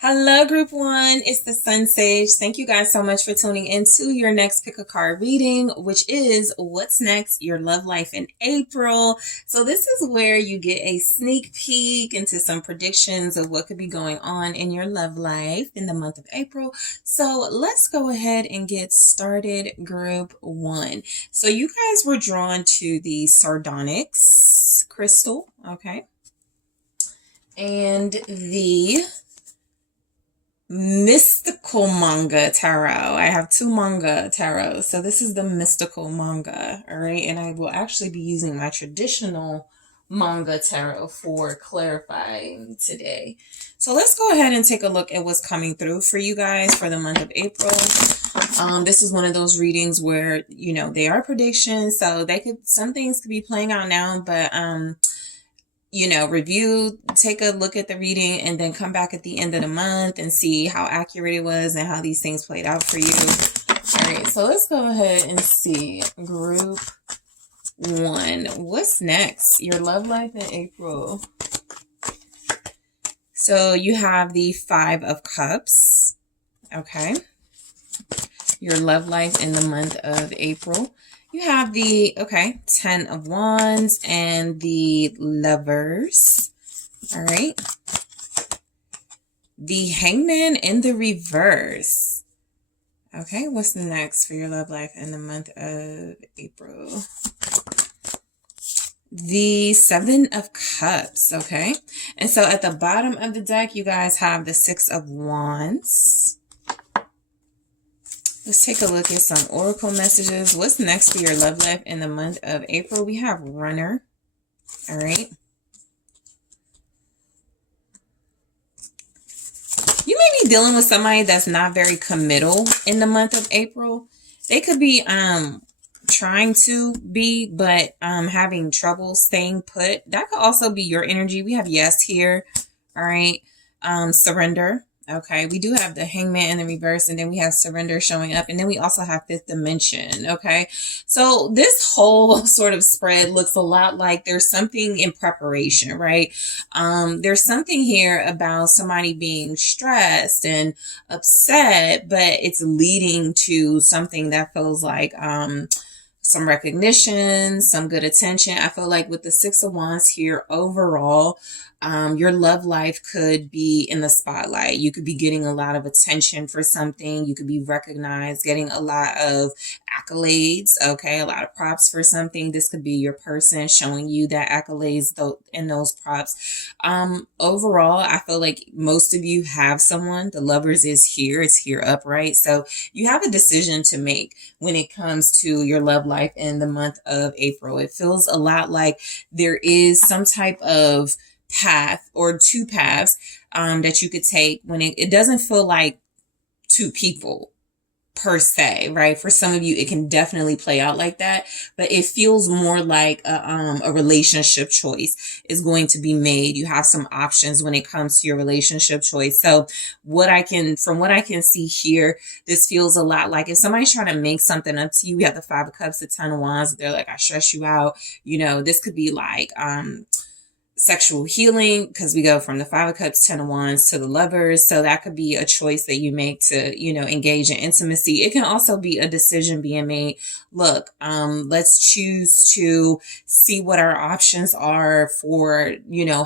Hello, Group One. It's the SunSage. Thank you guys so much for tuning into your next pick a card reading, which is What's Next? Your Love Life in April. So this is where you get a sneak peek into some predictions of what could be going on in your love life in the month of April. So let's go ahead and get started, Group One. So you guys were drawn to the sardonyx crystal, okay? And the mystical manga tarot. I have two manga tarots. So this is the mystical manga, all right? And I will actually be using my traditional manga tarot for clarifying today. So let's go ahead and take a look at what's coming through for you guys for the month of April. This is one of those readings where, they are predictions, so some things could be playing out now, but review, take a look at the reading, and then come back at the end of the month and see how accurate it was and how these things played out for you. All right, so let's go ahead and see Group One. What's next? Your love life in April. So you have the Five of Cups, okay? Your love life in the month of April. You have the, Ten of Wands and the Lovers. All right. The Hangman in the reverse. Okay, what's next for your love life in the month of April? The Seven of Cups, okay? And so at the bottom of the deck, you guys have the Six of Wands. Let's take a look at some oracle messages. What's next for your love life in the month of April? We have Runner. All right. You may be dealing with somebody that's not very committal in the month of April. They could be trying to be, but having trouble staying put. That could also be your energy. We have Yes here. All right. Surrender. Okay, we do have the Hangman in the reverse, and then we have Surrender showing up, and then we also have Fifth Dimension, okay? So this whole sort of spread looks a lot like there's something in preparation, right? There's something here about somebody being stressed and upset, but it's leading to something that feels like some recognition, some good attention. I feel like with the Six of Wands here overall, your love life could be in the spotlight. You could be getting a lot of attention for something. You could be recognized, getting a lot of accolades, okay? A lot of props for something. This could be your person showing you that accolades and those props. Overall, I feel like most of you have someone. The Lovers is here. It's here upright. So you have a decision to make when it comes to your love life in the month of April. It feels a lot like there is some type of path or two paths that you could take when it doesn't feel like two people per se, right? For some of you, it can definitely play out like that, but it feels more like a relationship choice is going to be made. You have some options when it comes to your relationship choice. So from what I can see here, this feels a lot like if somebody's trying to make something up to you. We have the Five of Cups, the Ten of Wands. They're like, I stress you out. This could be like, sexual healing, because we go from the Five of Cups, Ten of Wands to the Lovers. So that could be a choice that you make to, engage in intimacy. It can also be a decision being made. Look, let's choose to see what our options are for,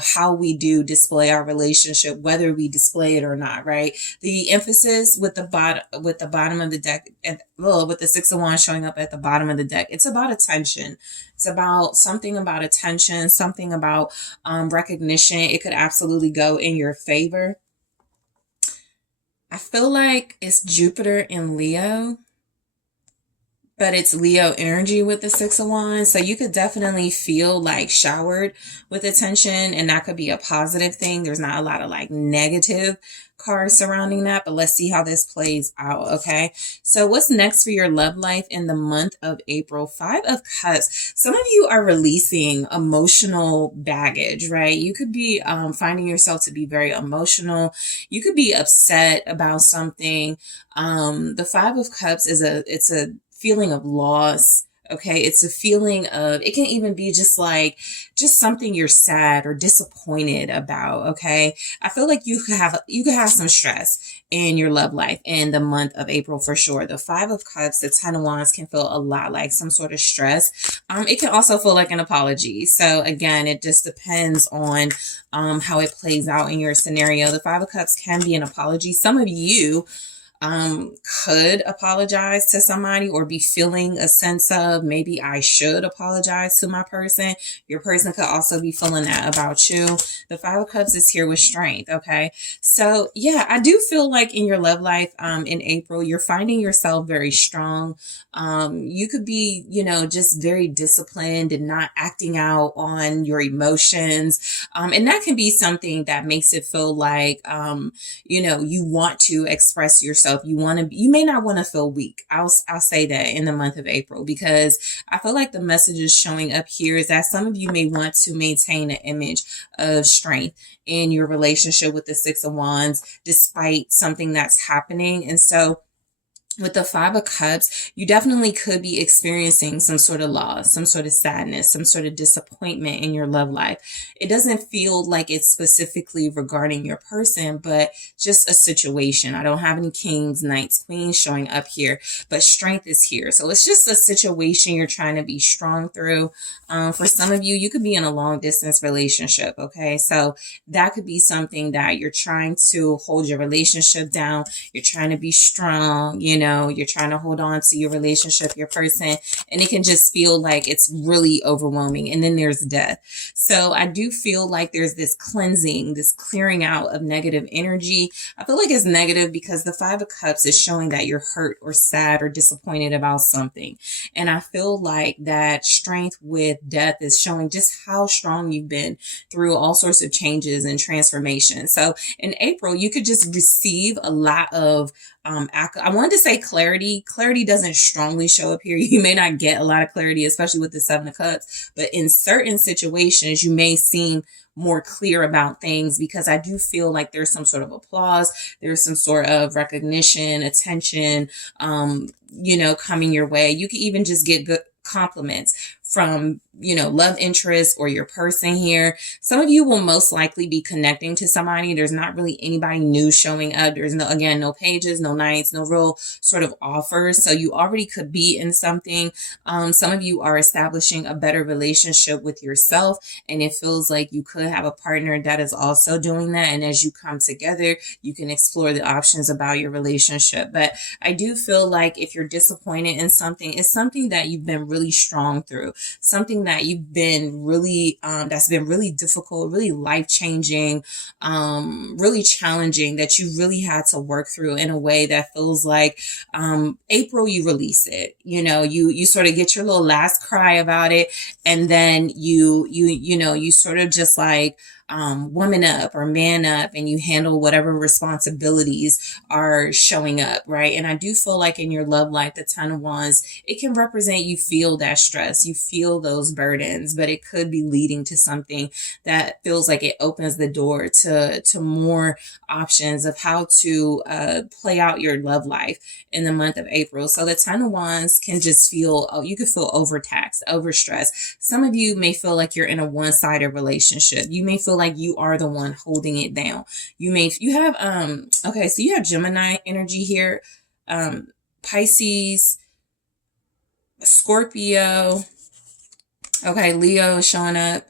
how we do display our relationship, whether we display it or not, right? The emphasis with the bottom of the deck, with the Six of Wands showing up at the bottom of the deck, it's about attention. It's about something about attention, something about recognition. It could absolutely go in your favor. I feel like it's Jupiter in Leo, but it's Leo energy with the Six of Wands. So you could definitely feel like showered with attention, and that could be a positive thing. There's not a lot of like negative cards surrounding that, but let's see how this plays out, okay? So what's next for your love life in the month of April? Five of Cups. Some of you are releasing emotional baggage, right? You could be finding yourself to be very emotional. You could be upset about something. The Five of Cups it's a feeling of loss, Okay, it's a feeling of, it can even be just like, just something you're sad or disappointed about. Okay, I feel like you could have some stress in your love life in the month of April for sure. The Five of Cups, the Ten of Wands can feel a lot like some sort of stress. It can also feel like an apology. So again, it just depends on how it plays out in your scenario. The Five of Cups can be an apology. Some of you could apologize to somebody or be feeling a sense of, maybe I should apologize to my person. Your person could also be feeling that about you. The Five of Cups is here with strength. Okay. So yeah, I do feel like in your love life, in April, you're finding yourself very strong. You could be, just very disciplined and not acting out on your emotions. And that can be something that makes it feel like, you want to express yourself. You may not want to feel weak. I'll say that in the month of April, because I feel like the message is showing up here is that some of you may want to maintain an image of strength in your relationship with the Six of Wands, despite something that's happening. And so with the Five of Cups, you definitely could be experiencing some sort of loss, some sort of sadness, some sort of disappointment in your love life. It doesn't feel like it's specifically regarding your person, but just a situation. I don't have any kings, knights, queens showing up here, but strength is here. So it's just a situation you're trying to be strong through. For some of you, you could be in a long distance relationship. Okay. So that could be something that you're trying to hold your relationship down. You're trying to be strong, you're trying to hold on to your relationship, your person, and it can just feel like it's really overwhelming. And then there's death. So I do feel like there's this cleansing, this clearing out of negative energy. I feel like it's negative because the Five of Cups is showing that you're hurt or sad or disappointed about something. And I feel like that strength with death is showing just how strong you've been through all sorts of changes and transformation. So in April, you could just receive a lot of I wanted to say clarity. Clarity doesn't strongly show up here. You may not get a lot of clarity, especially with the Seven of Cups, but in certain situations, you may seem more clear about things, because I do feel like there's some sort of applause. There's some sort of recognition, attention, coming your way. You could even just get good compliments from, love interest or your person here. Some of you will most likely be connecting to somebody. There's not really anybody new showing up. There's no pages, no nights, no real sort of offers. So you already could be in something. Some of you are establishing a better relationship with yourself, and it feels like you could have a partner that is also doing that. And as you come together, you can explore the options about your relationship. But I do feel like if you're disappointed in something, it's something that you've been really strong through, something that you've been really, that's been really difficult, really life-changing, really challenging, that you really had to work through in a way that feels like, April, you release it, you sort of get your little last cry about it. And then you sort of just like, woman up or man up, and you handle whatever responsibilities are showing up, right? And I do feel like in your love life, the Ten of Wands, it can represent you feel that stress, you feel those burdens, but it could be leading to something that feels like it opens the door to more options of how to play out your love life in the month of April. So the Ten of Wands can just feel, you could feel overtaxed, overstressed. Some of you may feel like you're in a one-sided relationship. You may feel like you are the one holding it down. You have so you have Gemini energy here, Pisces, Scorpio, Leo is showing up.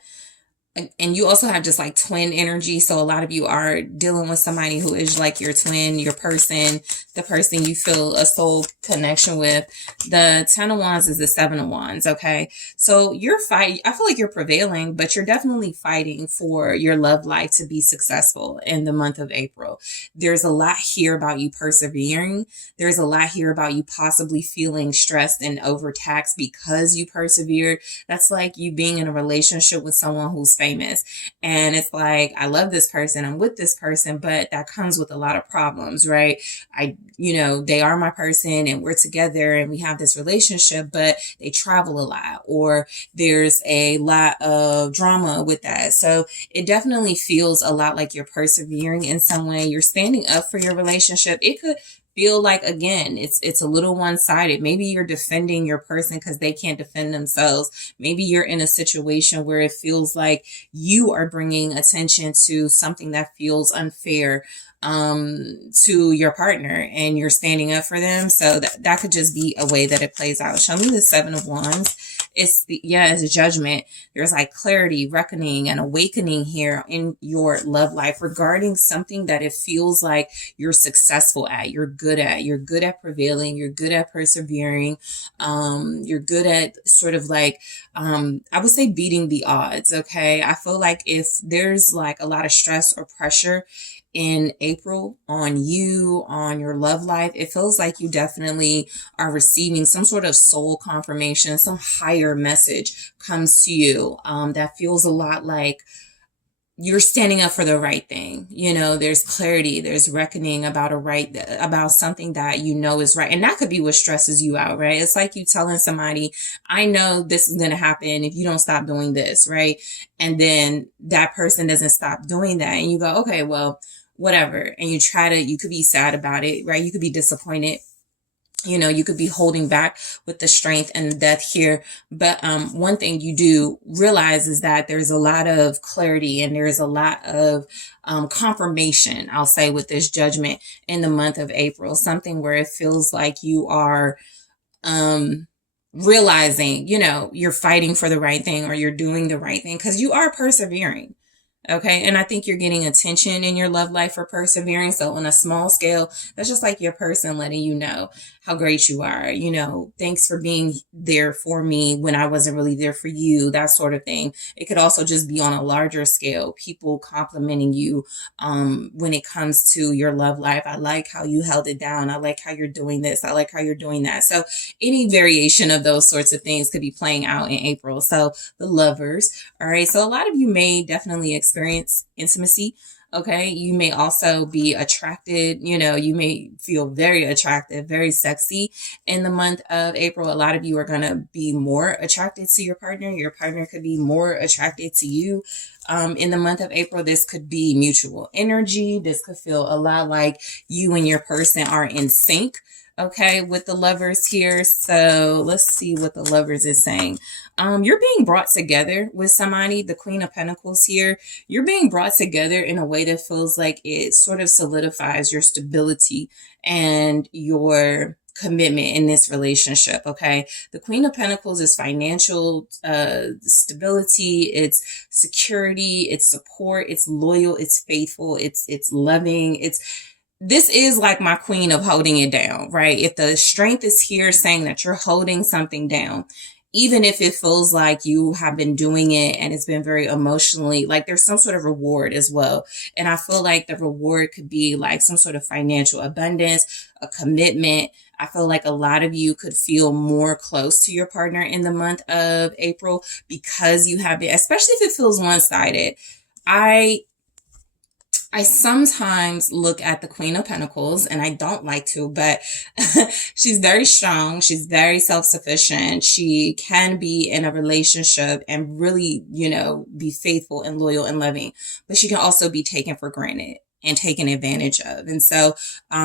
And you also have just like twin energy. So a lot of you are dealing with somebody who is like your twin, your person, the person you feel a soul connection with. The Ten of Wands is the Seven of Wands. Okay. So I feel like you're prevailing, but you're definitely fighting for your love life to be successful in the month of April. There's a lot here about you persevering. There's a lot here about you possibly feeling stressed and overtaxed because you persevered. That's like you being in a relationship with someone who's famous, and it's like, I love this person, I'm with this person, but that comes with a lot of problems, right? They are my person and we're together and we have this relationship, but they travel a lot, or there's a lot of drama with that. So it definitely feels a lot like you're persevering in some way. You're standing up for your relationship. It could feel like, again, it's a little one-sided. Maybe you're defending your person because they can't defend themselves. Maybe you're in a situation where it feels like you are bringing attention to something that feels unfair to your partner, and you're standing up for them. So that could just be a way that it plays out. Show me the Seven of Wands. It's it's a judgment. There's like clarity, reckoning, and awakening here in your love life regarding something that it feels like you're successful at, you're good at prevailing, you're good at persevering, you're good at sort of like, I would say beating the odds. Okay. I feel like if there's like a lot of stress or pressure in April on you, on your love life, it feels like you definitely are receiving some sort of soul confirmation, some higher message comes to you that feels a lot like you're standing up for the right thing. You know, there's clarity, there's reckoning about about something that you know is right. And that could be what stresses you out, right? It's like you telling somebody, I know this is going to happen if you don't stop doing this, right? And then that person doesn't stop doing that. And you go, okay, well, whatever. And you could be sad about it, right? You could be disappointed. You know, you could be holding back with the strength and the depth here. But one thing you do realize is that there's a lot of clarity and there's a lot of confirmation, I'll say, with this judgment in the month of April. Something where it feels like you are realizing, you know, you're fighting for the right thing or you're doing the right thing because you are persevering. Okay. And I think you're getting attention in your love life for persevering. So on a small scale, that's just like your person letting you know how great you are. You know, thanks for being there for me when I wasn't really there for you, that sort of thing. It could also just be on a larger scale, people complimenting you when it comes to your love life. I like how you held it down. I like how you're doing this. I like how you're doing that. So any variation of those sorts of things could be playing out in April. So the lovers. All right. So a lot of you may definitely experience intimacy. Okay. You may also be attracted, you know, you may feel very attractive, very sexy in the month of April. A lot of you are going to be more attracted to your partner. Your partner could be more attracted to you. In the month of April, this could be mutual energy. This could feel a lot like you and your person are in sync. Okay, with the lovers here. So let's see what the lovers is saying. You're being brought together with somebody, the Queen of Pentacles here. You're being brought together in a way that feels like it sort of solidifies your stability and your commitment in this relationship. Okay. The Queen of Pentacles is financial stability, it's security, it's support, it's loyal, it's faithful, it's loving, this is like my queen of holding it down, right? If the strength is here saying that you're holding something down, even if it feels like you have been doing it and it's been very emotionally, like there's some sort of reward as well. And I feel like the reward could be like some sort of financial abundance, a commitment. I feel like a lot of you could feel more close to your partner in the month of April because you have it, especially if it feels one-sided. I sometimes look at the Queen of Pentacles, and I don't like to, but she's very strong. She's very self-sufficient. She can be in a relationship and really, you know, be faithful and loyal and loving, but she can also be taken for granted and taken advantage of. And so,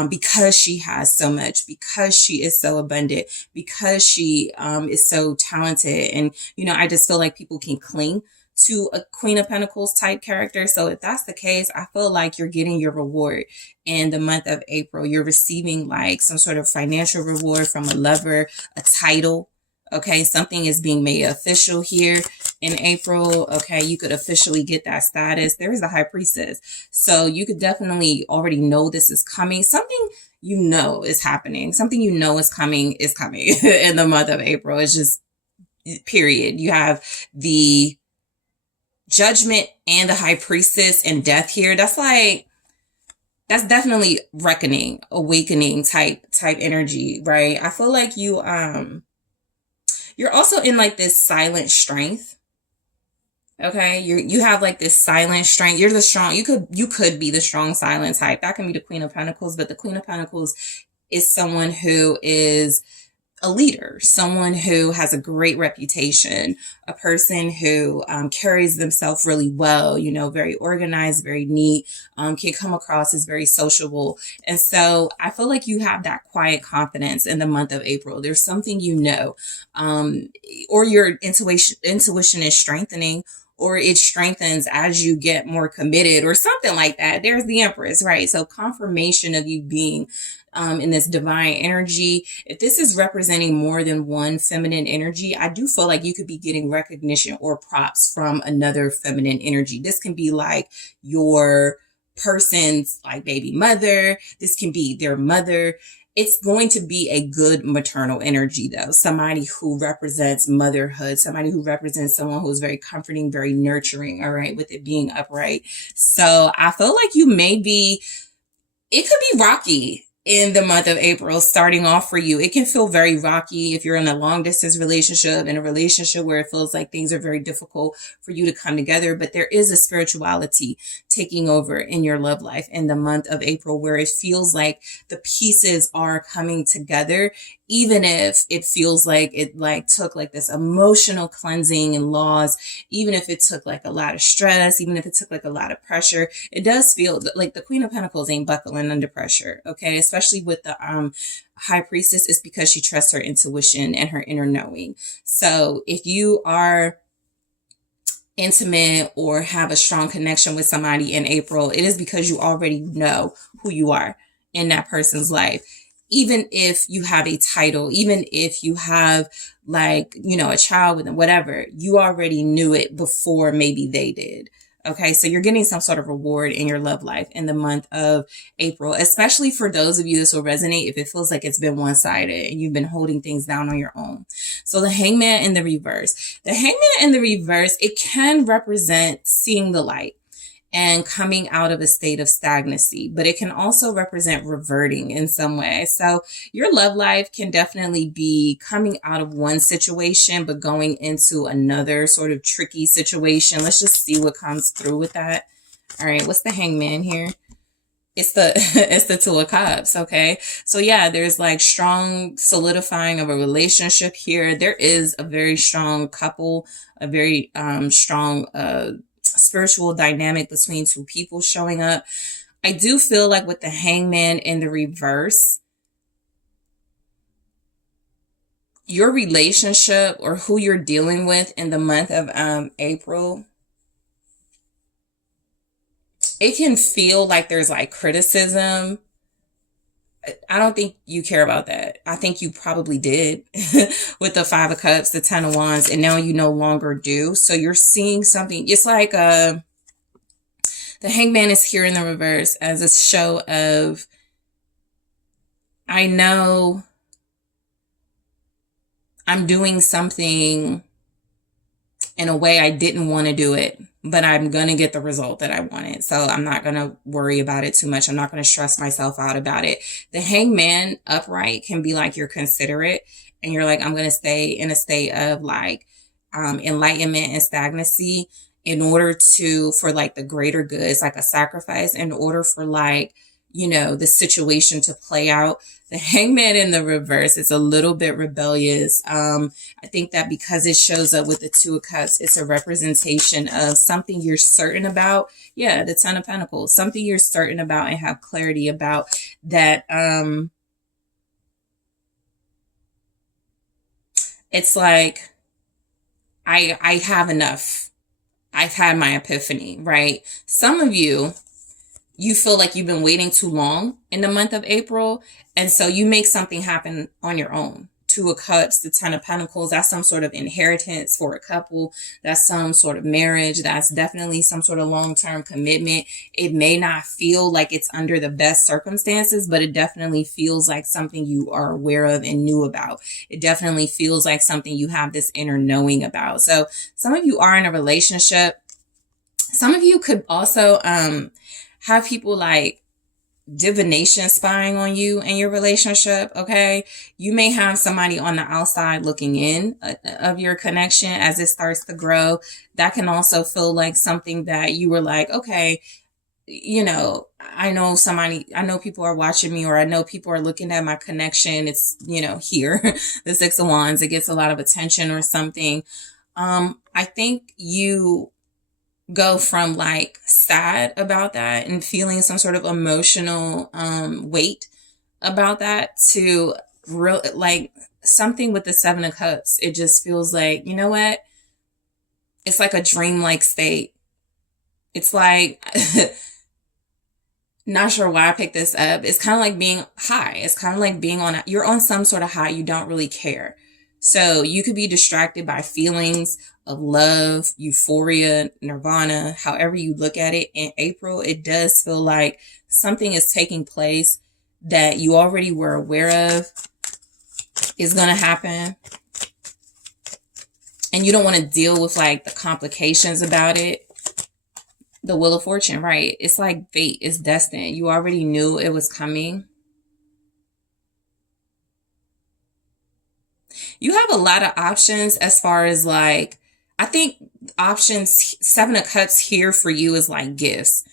because she has so much, because she is so abundant, because she, is so talented, and, you know, I just feel like people can cling to a Queen of Pentacles type character. So if that's the case, I feel like you're getting your reward in the month of April. You're receiving like some sort of financial reward from a lover, a title. Okay. Something is being made official here in April. Okay. You could officially get that status. There is a High Priestess. So you could definitely already know this is coming. Something you know is happening. Something you know is coming in the month of April. It's just period. You have the Judgment and the High Priestess and Death here. That's definitely reckoning, awakening type energy, right? I feel like you're also in like this silent strength. Okay. You have like this silent strength. You're the strong, you could be the strong silent type. That can be the Queen of Pentacles, but the Queen of Pentacles is someone who is a leader, someone who has a great reputation, a person who carries themselves really well, you know, very organized, very neat, can come across as very sociable. And so I feel like you have that quiet confidence in the month of April. There's something, you know, or your intuition is strengthening, or it strengthens as you get more committed or something like that. There's the Empress, right? So confirmation of you being in this divine energy. If this is representing more than one feminine energy, I do feel like you could be getting recognition or props from another feminine energy. This can be like your person's like baby mother. This can be their mother. It's going to be a good maternal energy though. Somebody who represents motherhood, somebody who represents someone who's very comforting, very nurturing, all right, with it being upright. So I feel like you may be, it could be rocky in the month of April, starting off for you. It can feel very rocky if you're in a long distance relationship, in a relationship where it feels like things are very difficult for you to come together. But there is a spirituality taking over in your love life in the month of April, where it feels like the pieces are coming together, even if it feels like it like took like this emotional cleansing and loss, even if it took like a lot of stress, even if it took like a lot of pressure. It does feel like the Queen of Pentacles ain't buckling under pressure, okay? Especially with the High Priestess, is because she trusts her intuition and her inner knowing. So if you are intimate or have a strong connection with somebody in April, it is because you already know who you are in that person's life. Even if you have a title, even if you have like, you know, a child with them, whatever, you already knew it before maybe they did. Okay, so you're getting some sort of reward in your love life in the month of April, especially for those of you this will resonate if it feels like it's been one-sided and you've been holding things down on your own. So the Hangman in the reverse. The Hangman in the reverse, it can represent seeing the light and coming out of a state of stagnancy, but it can also represent reverting in some way. So your love life can definitely be coming out of one situation, but going into another sort of tricky situation. Let's just see what comes through with that. All right, what's the Hangman here? It's the it's the Two of Cups, okay? So yeah, there's like strong solidifying of a relationship here. There is a very strong couple, a very strong spiritual dynamic between two people showing up. I do feel like with the Hangman in the reverse, your relationship or who you're dealing with in the month of April, it can feel like there's like criticism. I don't think you care about that. I think you probably did with the Five of Cups, the Ten of Wands, and now you no longer do. So you're seeing something. It's like the Hangman is here in the reverse as a show of, I know I'm doing something in a way I didn't want to do it, but I'm going to get the result that I wanted. So I'm not going to worry about it too much. I'm not going to stress myself out about it. The Hangman upright can be like you're considerate and you're like, I'm going to stay in a state of like enlightenment and stagnancy in order to, for like the greater good. It's like a sacrifice in order for like, you know, the situation to play out. The Hangman in the reverse is a little bit rebellious. I think that because it shows up with the Two of Cups, it's a representation of something you're certain about. Yeah, the Ten of Pentacles, something you're certain about and have clarity about that. It's like, I have enough. I've had my epiphany, right? Some of you feel like you've been waiting too long in the month of April. And so you make something happen on your own. Two of Cups, the Ten of Pentacles, that's some sort of inheritance for a couple. That's some sort of marriage. That's definitely some sort of long-term commitment. It may not feel like it's under the best circumstances, but it definitely feels like something you are aware of and knew about. It definitely feels like something you have this inner knowing about. So some of you are in a relationship. Some of you could also have people like divination spying on you and your relationship, okay? You may have somebody on the outside looking in of your connection as it starts to grow. That can also feel like something that you were like, okay, you know, I know people are watching me, or I know people are looking at my connection. It's, you know, here, the Six of Wands, it gets a lot of attention or something. I think you go from like sad about that and feeling some sort of emotional weight about that to real, like something with the Seven of Cups. It just feels like, you know what? It's like a dreamlike state. It's like, not sure why I picked this up. It's kind of like being high. It's kind of like being on, you're on some sort of high. You don't really care. So you could be distracted by feelings of love, euphoria, nirvana, however you look at it. In April, it does feel like something is taking place that you already were aware of is going to happen. And you don't want to deal with like the complications about it. The Wheel of Fortune, right? It's like fate, it's destined. You already knew it was coming. You have a lot of options as far as like, I think options, Seven of Cups here for you is like gifts.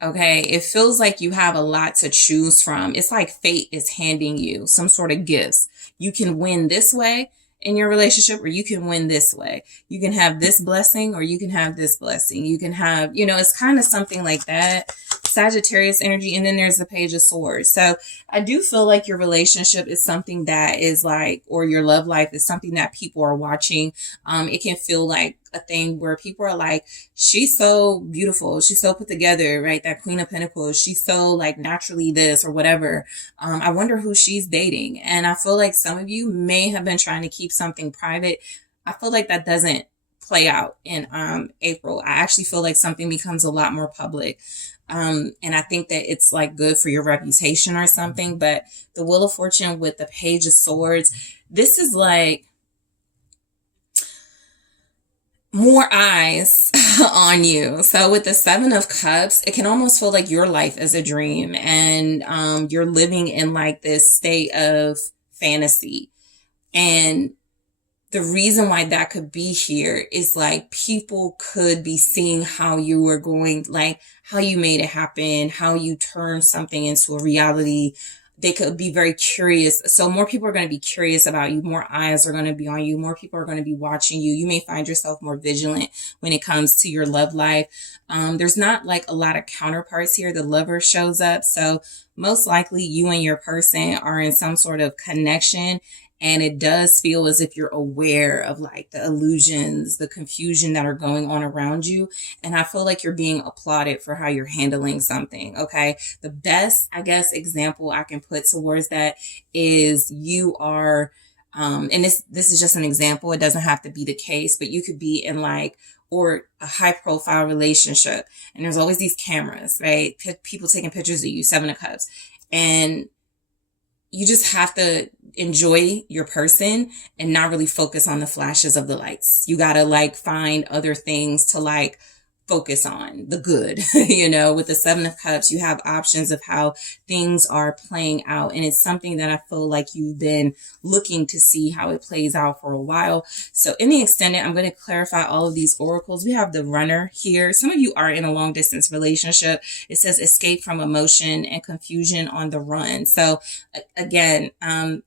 Okay. It feels like you have a lot to choose from. It's like fate is handing you some sort of gifts. You can win this way in your relationship, or you can win this way. You can have this blessing, or you can have this blessing. You can have, you know, it's kind of something like that. Sagittarius energy. And then there's the Page of Swords. So I do feel like your relationship is something that is like, or your love life is something that people are watching. It can feel like a thing where people are like, she's so beautiful, she's so put together, right? That Queen of Pentacles, she's so like naturally this or whatever. I wonder who she's dating. And I feel like some of you may have been trying to keep something private. I feel like that doesn't play out in April. I actually feel like something becomes a lot more public. And I think that it's like good for your reputation or something. But the Wheel of Fortune with the Page of Swords, this is like more eyes on you. So with the Seven of Cups, it can almost feel like your life is a dream, and you're living in like this state of fantasy. And the reason why that could be here is like people could be seeing how you were going, like how you made it happen, how you turned something into a reality. They could be very curious. So more people are going to be curious about you. More eyes are going to be on you. More people are going to be watching you. You may find yourself more vigilant when it comes to your love life. There's not like a lot of counterparts here. The Lover shows up. So most likely you and your person are in some sort of connection. And it does feel as if you're aware of like the illusions, the confusion that are going on around you. And I feel like you're being applauded for how you're handling something. Okay. The best, I guess, example I can put towards that is you are, and this is just an example. It doesn't have to be the case, but you could be in like, or a high profile relationship. And there's always these cameras, right? People taking pictures of you, Seven of Cups. And you just have to enjoy your person and not really focus on the flashes of the lights. You got to like find other things to like focus on, the good. You know, with the Seven of Cups, you have options of how things are playing out. And it's something that I feel like you've been looking to see how it plays out for a while. So in the extended, I'm going to clarify all of these oracles. We have the Runner here. Some of you are in a long distance relationship. It says escape from emotion and confusion on the run. So again,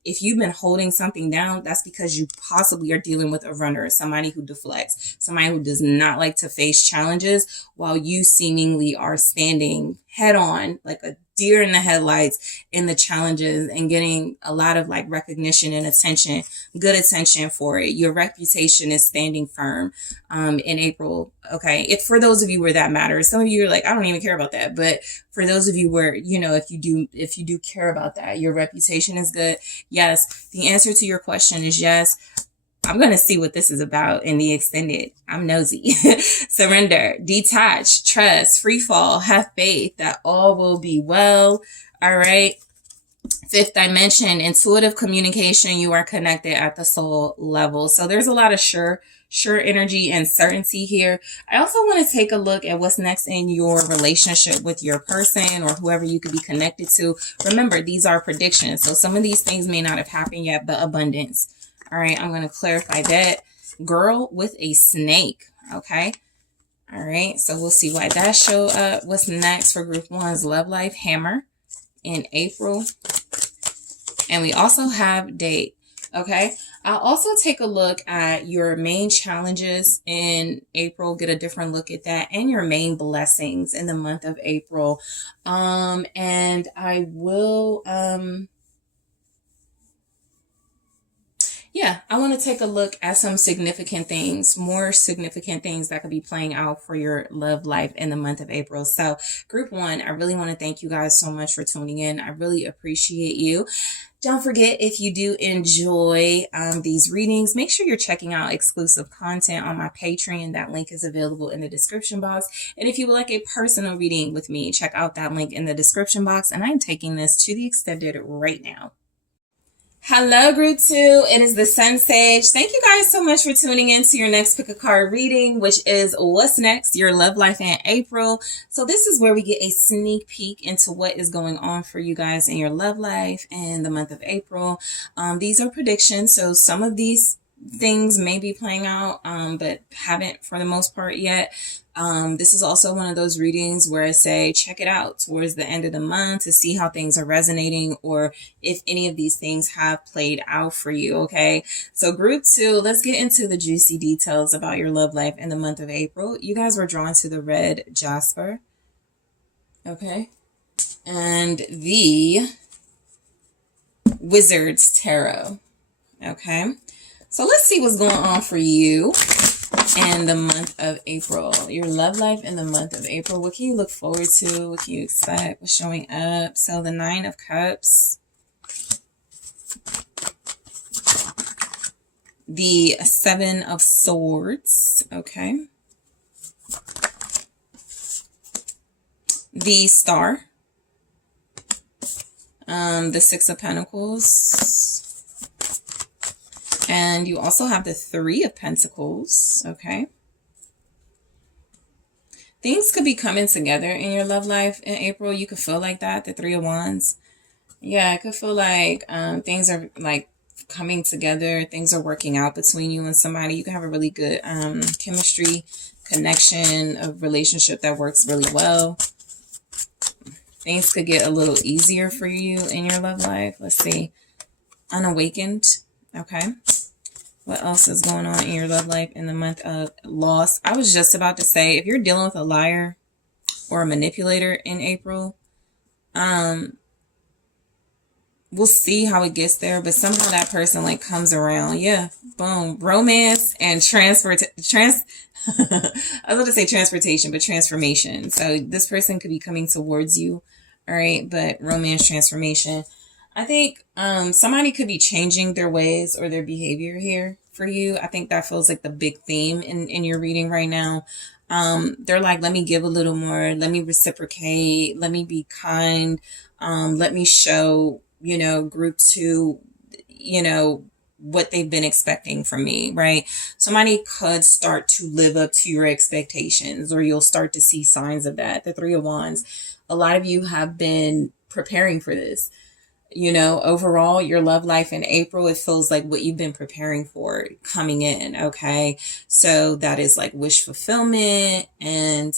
if you've been holding something down, that's because you possibly are dealing with a runner, somebody who deflects, somebody who does not like to face challenges, while you seemingly are standing head on like a deer in the headlights in the challenges and getting a lot of like recognition and attention, good attention for it. Your reputation is standing firm in April. Okay. If for those of you where that matters, some of you are like, I don't even care about that. But for those of you where, you know, if you do care about that, your reputation is good. Yes. The answer to your question is yes. I'm going to see what this is about in the extended. I'm nosy. Surrender, detach, trust, free fall, have faith that all will be well. All right. Fifth dimension, intuitive communication. You are connected at the soul level. So there's a lot of sure energy and certainty here. I also want to take a look at what's next in your relationship with your person or whoever you could be connected to. Remember, these are predictions. So some of these things may not have happened yet, but abundance. All right, I'm going to clarify that. Girl with a snake, okay? All right, so we'll see why that showed up. What's next for group one's love life hammer in April? And we also have date. Okay, I'll also take a look at your main challenges in April, get a different look at that, and your main blessings in the month of April. And I will, yeah, I want to take a look at some significant things, more significant things that could be playing out for your love life in the month of April. So group one, I really want to thank you guys so much for tuning in. I really appreciate you. Don't forget, if you do enjoy these readings, make sure you're checking out exclusive content on my Patreon. That link is available in the description box. And if you would like a personal reading with me, check out that link in the description box. And I'm taking this to the extended right now. Hello, group two. It is the SunSage. Thank you guys so much for tuning in to your next pick a card reading, which is what's next, your love life in April. So this is where we get a sneak peek into what is going on for you guys in your love life in the month of April. These are predictions. So some of these things may be playing out, but haven't for the most part yet. This is also one of those readings where I say, check it out towards the end of the month to see how things are resonating or if any of these things have played out for you. Okay. So group two, let's get into the juicy details about your love life in the month of April. You guys were drawn to the red jasper. Okay. And the Wizard's Tarot. Okay. So let's see what's going on for you in the month of April. Your love life in the month of April. What can you look forward to? What can you expect? What's showing up? So the 9 of Cups. The 7 of Swords. Okay. The Star. The 6 of Pentacles. And you also have the 3 of Pentacles, okay? Things could be coming together in your love life in April. You could feel like that, the 3 of Wands. Yeah, it could feel like things are like coming together. Things are working out between you and somebody. You can have a really good chemistry, connection, a relationship that works really well. Things could get a little easier for you in your love life. Let's see. Unawakened, okay? What else is going on in your love life in the month of loss? I was just about to say, if you're dealing with a liar or a manipulator in April, we'll see how it gets there, but somehow that person like comes around. Yeah, boom. Romance and I was going to say transportation, but transformation. So this person could be coming towards you. All right, but romance, transformation. I think somebody could be changing their ways or their behavior here for you. I think that feels like the big theme in your reading right now. They're like, let me give a little more. Let me reciprocate. Let me be kind. Let me show, you know, group two, you know, what they've been expecting from me, right? Somebody could start to live up to your expectations, or you'll start to see signs of that. The 3 of Wands. A lot of you have been preparing for this. You know, overall, your love life in April, it feels like what you've been preparing for coming in, okay? So that is like wish fulfillment and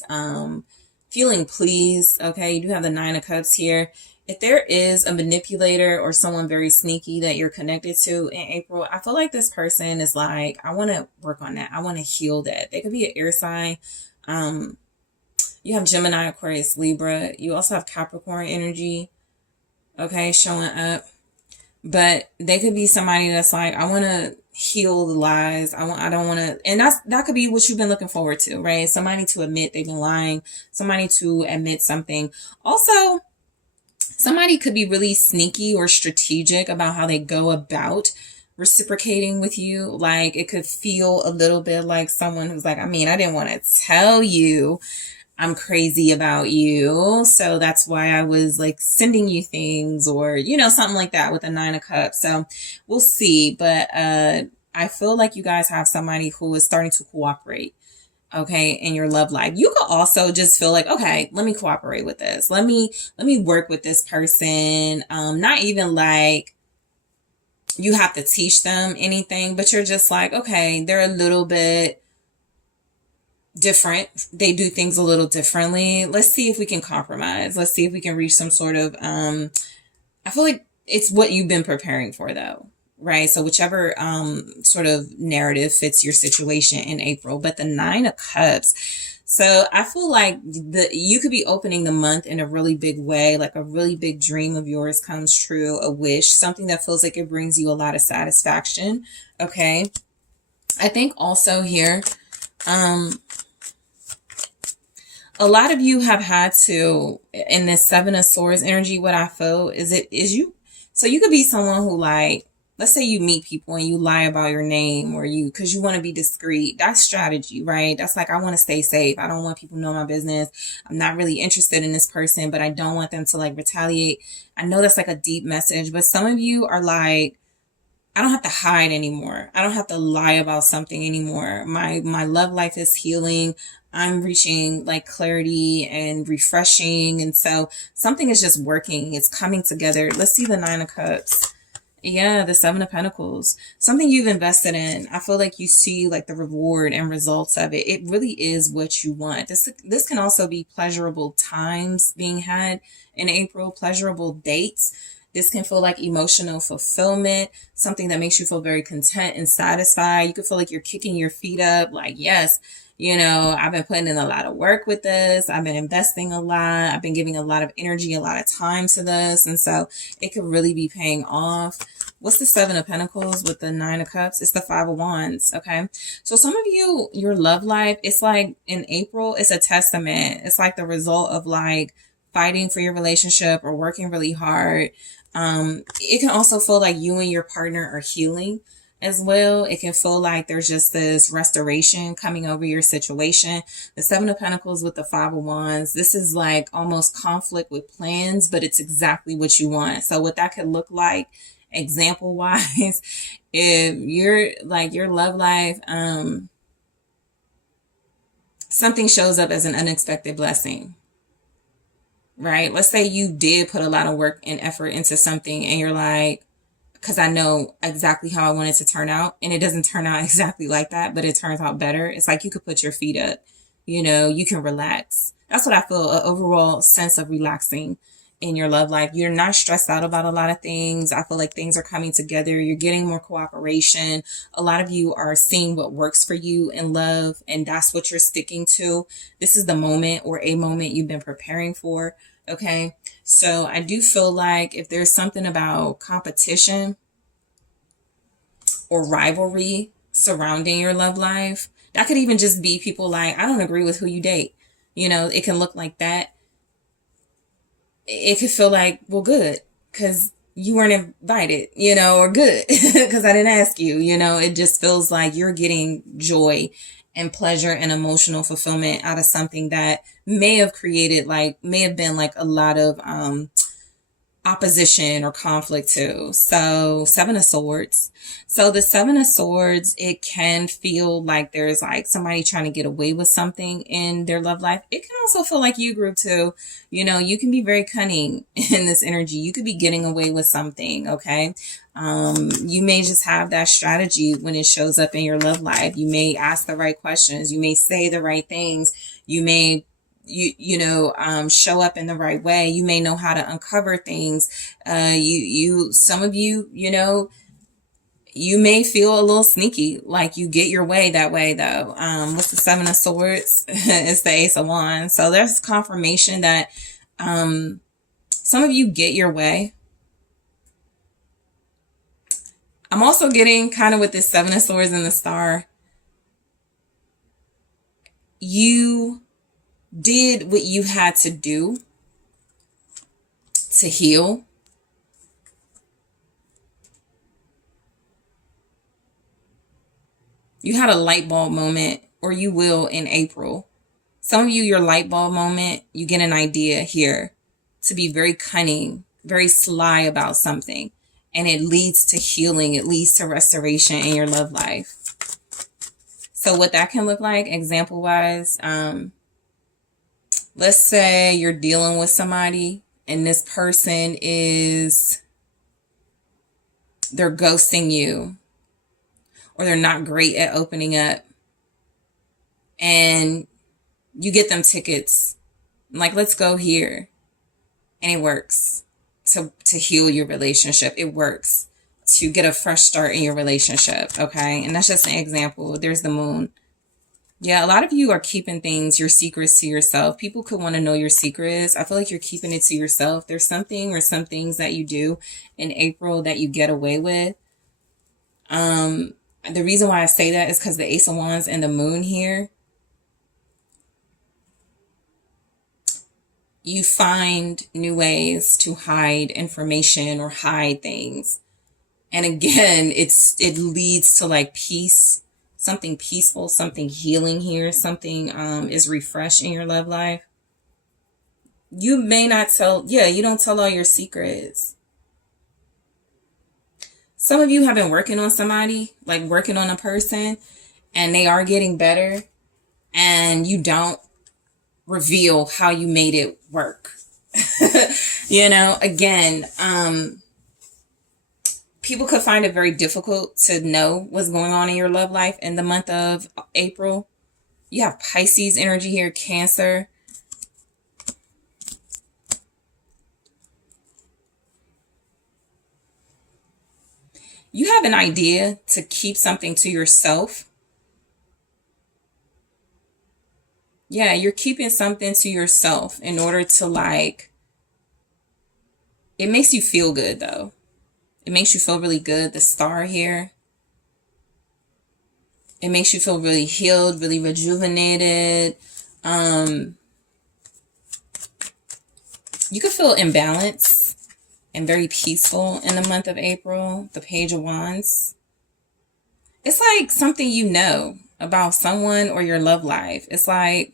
feeling pleased, okay? You do have the 9 of Cups here. If there is a manipulator or someone very sneaky that you're connected to in April, I feel like this person is like, I want to work on that. I want to heal that. They could be an air sign. You have Gemini, Aquarius, Libra. You also have Capricorn energy. Okay, showing up. But they could be somebody that's like, I want to heal the lies. I don't want to, and that could be what you've been looking forward to, right? Somebody to admit they've been lying, somebody to admit something. Also, somebody could be really sneaky or strategic about how they go about reciprocating with you. Like it could feel a little bit like someone who's like, I mean, I didn't want to tell you I'm crazy about you, so that's why I was like sending you things, or you know, something like that with the 9 of Cups. So we'll see, but I feel like you guys have somebody who is starting to cooperate, okay, in your love life. You could also just feel like, okay, let me cooperate with this, let me work with this person. Not even like you have to teach them anything, but you're just like, okay, they're a little bit different. They do things a little differently. Let's see if we can compromise. Let's see if we can reach some sort of, I feel like it's what you've been preparing for though, right? So whichever sort of narrative fits your situation in April. But the Nine of Cups. So I feel like you could be opening the month in a really big way, like a really big dream of yours comes true, a wish, something that feels like it brings you a lot of satisfaction. Okay. I think also here, a lot of you have had to, in this Seven of Swords energy, what I feel is you, so you could be someone who, like, let's say you meet people and you lie about your name, or because you want to be discreet. That's strategy, right? That's like, I want to stay safe. I don't want people to know my business. I'm not really interested in this person, but I don't want them to like retaliate. I know that's like a deep message, but some of you are like, I don't have to hide anymore. I don't have to lie about something anymore. My love life is healing. I'm reaching like clarity and refreshing. And so something is just working. It's coming together. Let's see the Nine of Cups. Yeah, the Seven of Pentacles. Something you've invested in. I feel like you see like the reward and results of it. It really is what you want. This can also be pleasurable times being had in April, pleasurable dates. This can feel like emotional fulfillment, something that makes you feel very content and satisfied. You could feel like you're kicking your feet up, like, yes, you know, I've been putting in a lot of work with this. I've been investing a lot. I've been giving a lot of energy, a lot of time to this. And so it could really be paying off. What's the Seven of Pentacles with the Nine of Cups? It's the Five of Wands, okay? So some of you, your love life, it's like in April, it's a testament. It's like the result of like fighting for your relationship or working really hard. It can also feel like you and your partner are healing as well. It can feel like there's just this restoration coming over your situation. The Seven of Pentacles with the Five of Wands. This is like almost conflict with plans, but it's exactly what you want. So what that could look like, example wise, if you're like your love life, something shows up as an unexpected blessing. Right? Let's say you did put a lot of work and effort into something and you're like, because I know exactly how I want it to turn out, and it doesn't turn out exactly like that, but it turns out better. It's like you could put your feet up, you know, you can relax. That's what I feel, an overall sense of relaxing in your love life. You're not stressed out about a lot of things. I feel like things are coming together. You're getting more cooperation. A lot of you are seeing what works for you in love, and that's what you're sticking to. This is the moment or a moment you've been preparing for. Okay. So I do feel like if there's something about competition or rivalry surrounding your love life, that could even just be people like, I don't agree with who you date. You know, it can look like that. It could feel like, well, good, because you weren't invited, you know, or good, because I didn't ask you, you know. It just feels like you're getting joy and pleasure and emotional fulfillment out of something that may have been like a lot of opposition or conflict too. So Seven of Swords. So the Seven of Swords, it can feel like there's like somebody trying to get away with something in their love life. It can also feel like you group too. You know, you can be very cunning in this energy. You could be getting away with something. Okay. You may just have that strategy when it shows up in your love life. You may ask the right questions. You may say the right things. You may show up in the right way. You may know how to uncover things. Some of you, you know, you may feel a little sneaky, like you get your way that way though. What's the Seven of Swords? It's the Ace of Wands. So there's confirmation that, some of you get your way. I'm also getting kind of with this Seven of Swords and the Star. You did what you had to do to heal. You had a light bulb moment, or you will in April. Some of you, your light bulb moment, you get an idea here to be very cunning, very sly about something. And it leads to healing. It leads to restoration in your love life. So what that can look like, example wise, let's say you're dealing with somebody and this person they're ghosting you, or they're not great at opening up. and you get them tickets. Like, let's go here. And it works to heal your relationship. It works to get a fresh start in your relationship. Okay. And that's just an example. There's the moon. Yeah, a lot of you are keeping things, your secrets to yourself. People could want to know your secrets. I feel like you're keeping it to yourself. There's something or some things that you do in April that you get away with. The reason why I say that is because the Ace of Wands and the moon here, you find new ways to hide information or hide things. And again, it leads to like peace. Something peaceful, something healing here, something is refreshed in your love life. You may not tell, you don't tell all your secrets. Some of you have been working on somebody, like working on a person, and they are getting better, and you don't reveal how you made it work. Again, people could find it very difficult to know what's going on in your love life in the month of April. You have Pisces energy here, Cancer. You have an idea to keep something to yourself. Yeah, you're keeping something to yourself in order to it makes you feel good though. It makes you feel really good. The star here. It makes you feel really healed, really rejuvenated. You could feel imbalanced and very peaceful in the month of April. The Page of Wands. It's like something you know about someone or your love life. It's like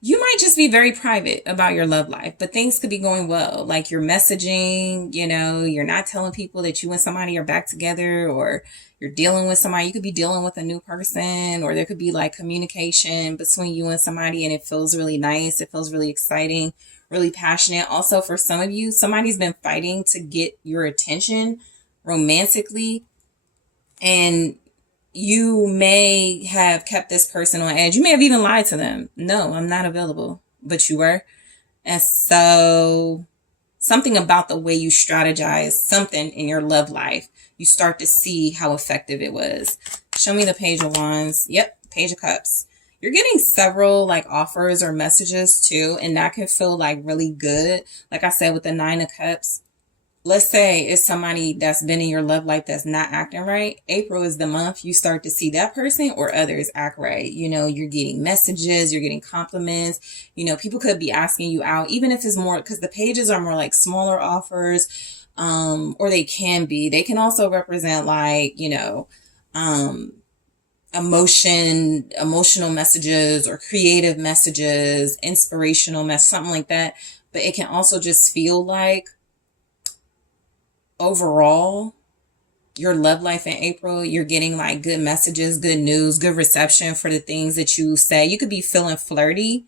you might just be very private about your love life, but things could be going well. Like you're messaging, you're not telling people that you and somebody are back together, or you're dealing with somebody. You could be dealing with a new person, or there could be like communication between you and somebody, and it feels really nice. It feels really exciting, really passionate. Also, for some of you, somebody's been fighting to get your attention romantically, and you may have kept this person on edge. You may have even lied to them. No, I'm not available, but you were. And so something about the way you strategize something in your love life, you start to see how effective it was. Show me the Page of Wands. Yep, Page of Cups. You're getting several offers or messages too, and that can feel really good. Like I said, with the Nine of Cups, let's say it's somebody that's been in your love life that's not acting right. April is the month you start to see that person or others act right. You're getting messages, you're getting compliments. People could be asking you out, even if it's more, because the pages are more like smaller offers, or they can also represent emotional messages or creative messages, inspirational something like that. But it can also just feel like, overall, your love life in April, you're getting good messages, good news, good reception for the things that you say. You could be feeling flirty,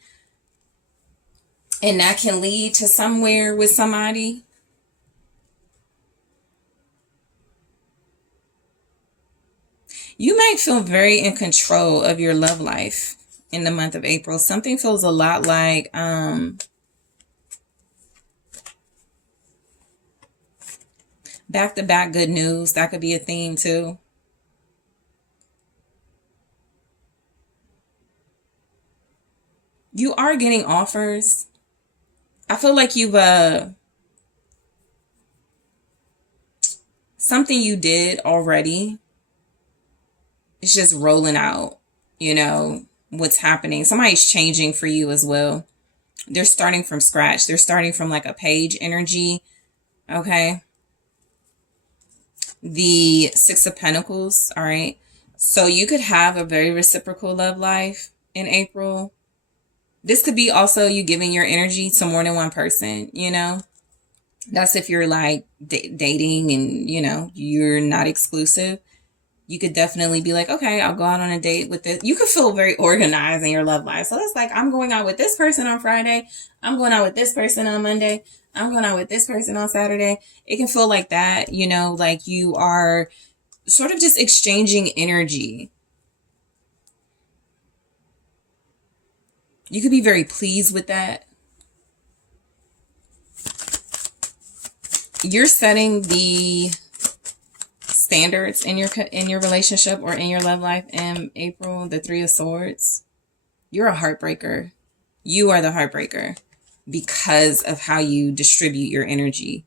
and that can lead to somewhere with somebody. You might feel very in control of your love life in the month of April. Something feels a lot like back-to-back good news. That could be a theme too. You are getting offers. I feel like you've something you did already. It's just rolling out, what's happening. Somebody's changing for you as well. They're starting from scratch. They're starting from a page energy. Okay. The Six of Pentacles. All right. So you could have a very reciprocal love life in April. This could be also you giving your energy to more than one person, That's if you're dating and, you're not exclusive. You could definitely be like, okay, I'll go out on a date with this. You could feel very organized in your love life. So it's I'm going out with this person on Friday. I'm going out with this person on Monday. I'm going out with this person on Saturday. It can feel like that, you know, like you are sort of just exchanging energy. You could be very pleased with that. You're setting the standards in your relationship or in your love life in April. The Three of Swords. You're a heartbreaker. You are the heartbreaker because of how you distribute your energy.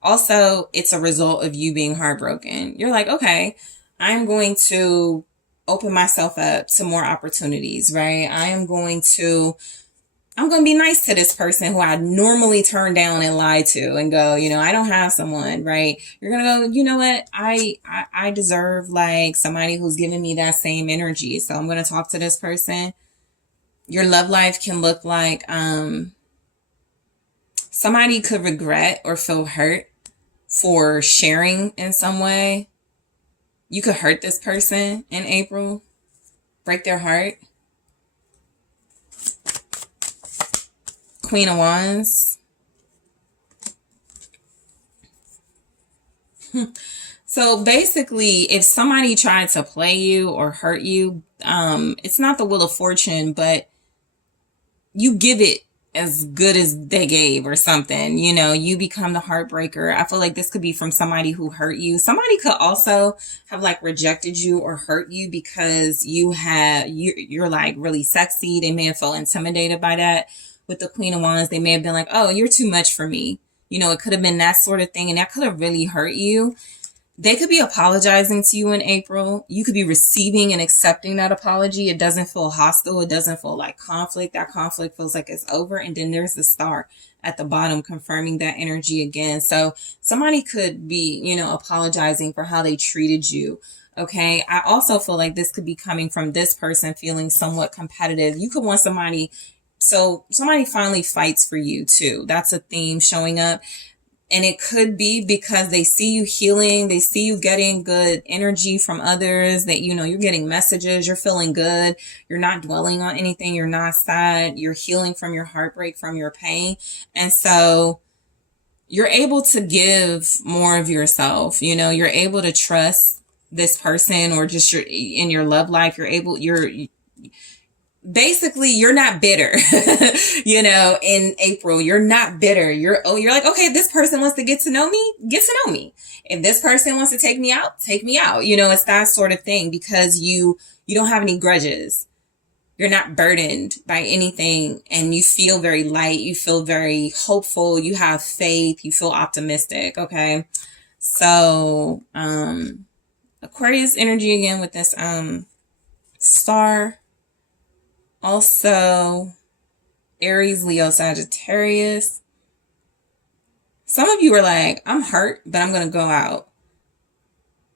Also, it's a result of you being heartbroken. You're like, okay, I'm going to open myself up to more opportunities, right? I'm going to be nice to this person who I normally turn down and lie to and go, you know, I don't have someone, right? You're going to go, you know what? I deserve like somebody who's giving me that same energy. So I'm going to talk to this person. Your love life can look like, somebody could regret or feel hurt for sharing in some way. You could hurt this person in April, break their heart. Queen of Wands. So basically, if somebody tried to play you or hurt you, it's not the Wheel of Fortune, but you give it as good as they gave or something. You know, you become the heartbreaker. I feel like this could be from somebody who hurt you. Somebody could also have like rejected you or hurt you because you're like really sexy. They may have felt intimidated by that. With the Queen of Wands, they may have been like, oh, you're too much for me. You know, it could have been that sort of thing, and that could have really hurt you. They could be apologizing to you in April. You could be receiving and accepting that apology. It doesn't feel hostile. It doesn't feel like conflict. That conflict feels like it's over. And then there's the star at the bottom confirming that energy again. So somebody could be, you know, apologizing for how they treated you. Okay. I also feel like this could be coming from this person feeling somewhat competitive. You could want somebody. So somebody finally fights for you too. That's a theme showing up. And it could be because they see you healing. They see you getting good energy from others, that, you know, you're getting messages. You're feeling good. You're not dwelling on anything. You're not sad. You're healing from your heartbreak, from your pain. And so you're able to give more of yourself. You know, you're able to trust this person, or just in your love life. Basically, you're not bitter, you know, in April. You're not bitter. You're like, okay, this person wants to get to know me, get to know me. If this person wants to take me out, take me out. You know, it's that sort of thing, because you don't have any grudges. You're not burdened by anything, and you feel very light. You feel very hopeful. You have faith. You feel optimistic. Okay. So, Aquarius energy again with this, star. Also, Aries, Leo, Sagittarius. Some of you are like, I'm hurt, but I'm going to go out.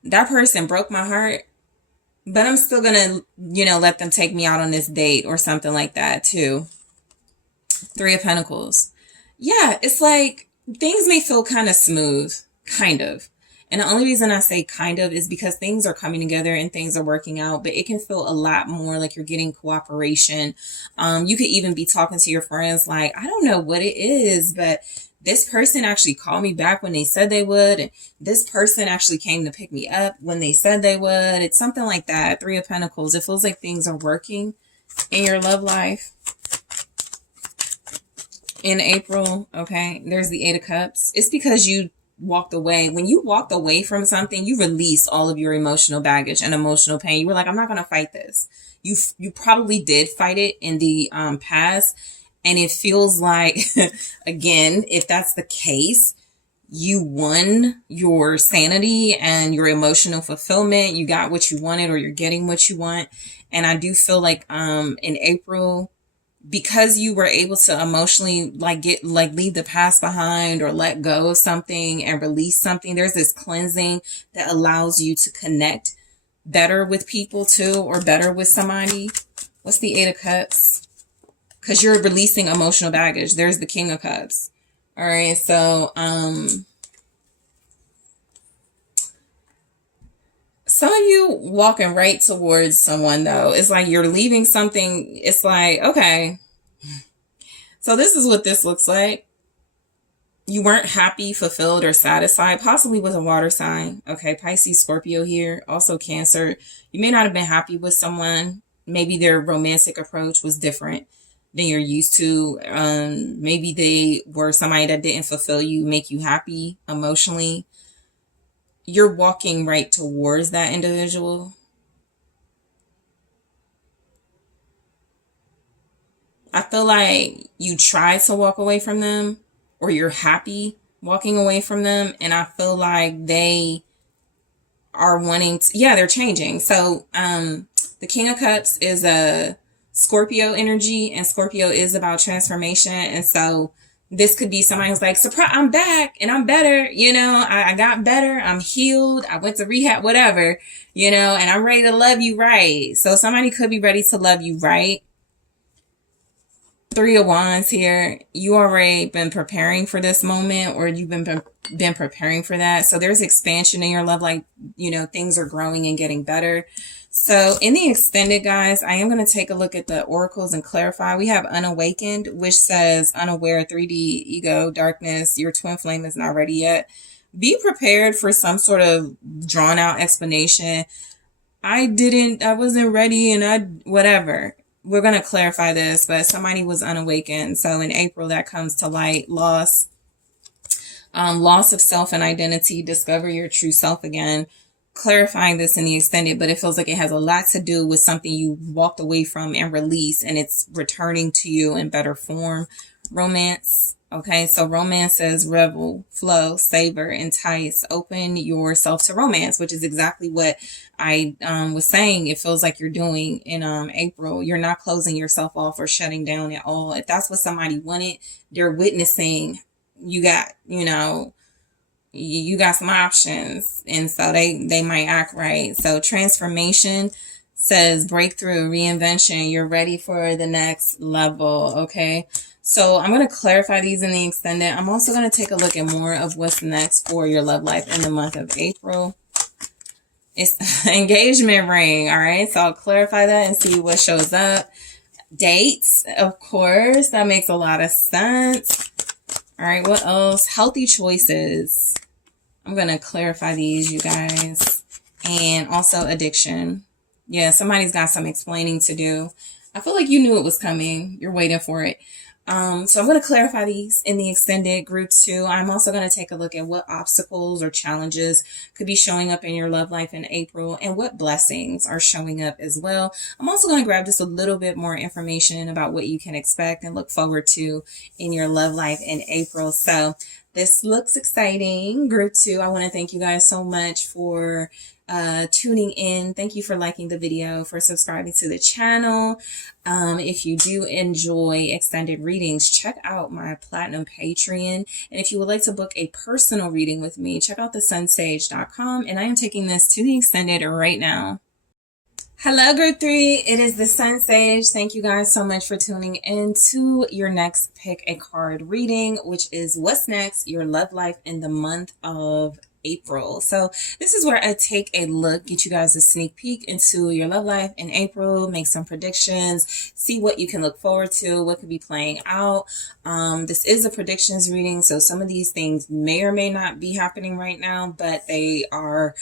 That person broke my heart, but I'm still going to, you know, let them take me out on this date or something like that too. Three of Pentacles. Yeah, it's like things may feel kind of smooth, kind of. And the only reason I say kind of is because things are coming together and things are working out, but it can feel a lot more like you're getting cooperation. You could even be talking to your friends like, I don't know what it is, but this person actually called me back when they said they would. And this person actually came to pick me up when they said they would. It's something like that. Three of Pentacles. It feels like things are working in your love life. In April, okay, there's the Eight of Cups. It's because you walked away. When you walked away from something, you release all of your emotional baggage and emotional pain. You were like, I'm not going to fight this. You probably did fight it in the past. And it feels like, again, if that's the case, you won your sanity and your emotional fulfillment. You got what you wanted, or you're getting what you want. And I do feel like in April, because you were able to emotionally leave the past behind, or let go of something and release something, there's this cleansing that allows you to connect better with people too, or better with somebody. What's the Eight of Cups? Because you're releasing emotional baggage. There's the King of Cups. All right. So, some of you walking right towards someone though, it's like you're leaving something. It's like, okay, so this is what this looks like. you weren't happy, fulfilled, or satisfied, possibly with a water sign. Okay, Pisces, Scorpio here, also Cancer. You may not have been happy with someone. Maybe their romantic approach was different than you're used to. Maybe they were somebody that didn't fulfill you, make you happy emotionally. You're walking right towards that individual. I feel like you try to walk away from them, or you're happy walking away from them, and I feel like they are wanting to, yeah, they're changing. So the King of Cups is a Scorpio energy, and Scorpio is about transformation. And so this could be somebody who's like, surprise, I'm back and I'm better, you know, I got better, I'm healed, I went to rehab, whatever, you know, and I'm ready to love you right. So somebody could be ready to love you right. Three of Wands here. You already been preparing for this moment, or you've been preparing for that. So there's expansion in your love, like, you know, things are growing and getting better. So in the extended, guys, I am going to take a look at the oracles and clarify. We have unawakened, which says unaware, 3D, ego, darkness. Your twin flame is not ready yet. Be prepared for some sort of drawn out explanation. I wasn't ready, and whatever. We're going to clarify this, but somebody was unawakened. So in April, that comes to light. Loss of self and identity. Discover your true self again. Clarifying this in the extended, but it feels like it has a lot to do with something you walked away from and released, and it's returning to you in better form. Romance. Okay, so romance says revel, flow, savor, entice, open yourself to romance, which is exactly what I was saying. It feels like you're doing in April. You're not closing yourself off or shutting down at all. If that's what somebody wanted, they're witnessing you got, you know, you got some options, and so they might act right. So transformation says breakthrough, reinvention. You're ready for the next level. Okay. So I'm going to clarify these in the extended. I'm also going to take a look at more of what's next for your love life in the month of April. It's engagement ring. All right. So I'll clarify that and see what shows up. Dates, of course. That makes a lot of sense. All right. What else? Healthy choices. I'm going to clarify these, you guys. And also addiction. Yeah. Somebody's got some explaining to do. I feel like you knew it was coming. You're waiting for it. So I'm going to clarify these in the extended group 2. I'm also going to take a look at what obstacles or challenges could be showing up in your love life in April, and what blessings are showing up as well. I'm also going to grab just a little bit more information about what you can expect and look forward to in your love life in April. So this looks exciting. Group 2, I want to thank you guys so much for tuning in. Thank you for liking the video, for subscribing to the channel. If you do enjoy extended readings, check out my Platinum Patreon. And if you would like to book a personal reading with me, check out TheSunSage.com. And I am taking this to the extended right now. Hello, group 3. It is the SunSage. Thank you guys so much for tuning in to your next pick a card reading, which is what's next, your love life in the month of April. So this is where I take a look, get you guys a sneak peek into your love life in April, make some predictions, see what you can look forward to, what could be playing out. This is a predictions reading, so some of these things may or may not be happening right now, but they are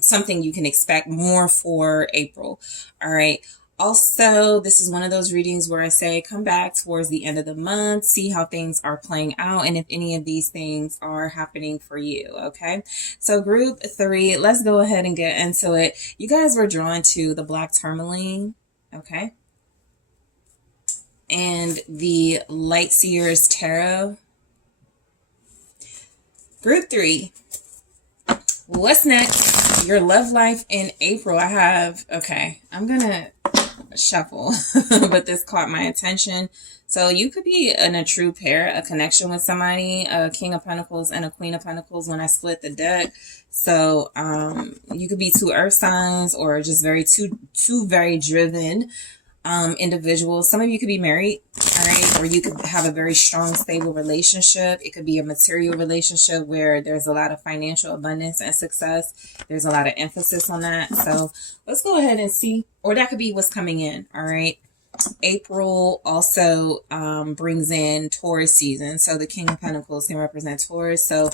something you can expect more for April. All right. Also, this is one of those readings where I say come back towards the end of the month, see how things are playing out, and if any of these things are happening for you. Okay. So group 3, let's go ahead and get into it. You guys were drawn to the black tourmaline. Okay. And the Light Seers Tarot. Group 3. What's next? Your love life in April. I have, okay, I'm going to shuffle, but this caught my attention. So you could be in a true pair, a connection with somebody, a King of Pentacles and a Queen of Pentacles when I split the deck. So you could be 2 earth signs, or just two very driven individuals. Some of you could be married, all right, or you could have a very strong, stable relationship. It could be a material relationship where there's a lot of financial abundance and success. There's a lot of emphasis on that. So let's go ahead and see, or that could be what's coming in, all right. April also brings in Taurus season. So the King of Pentacles can represent Taurus. So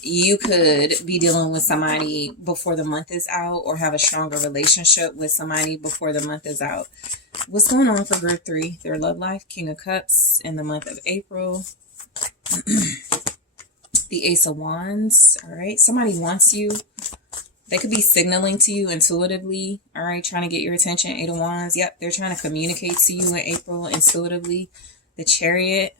you could be dealing with somebody before the month is out, or have a stronger relationship with somebody before the month is out. What's going on for group 3? Their love life, King of Cups in the month of April. The Ace of Wands. All right. Somebody wants you. They could be signaling to you intuitively. All right. Trying to get your attention. Eight of Wands. Yep. They're trying to communicate to you in April intuitively. The Chariot.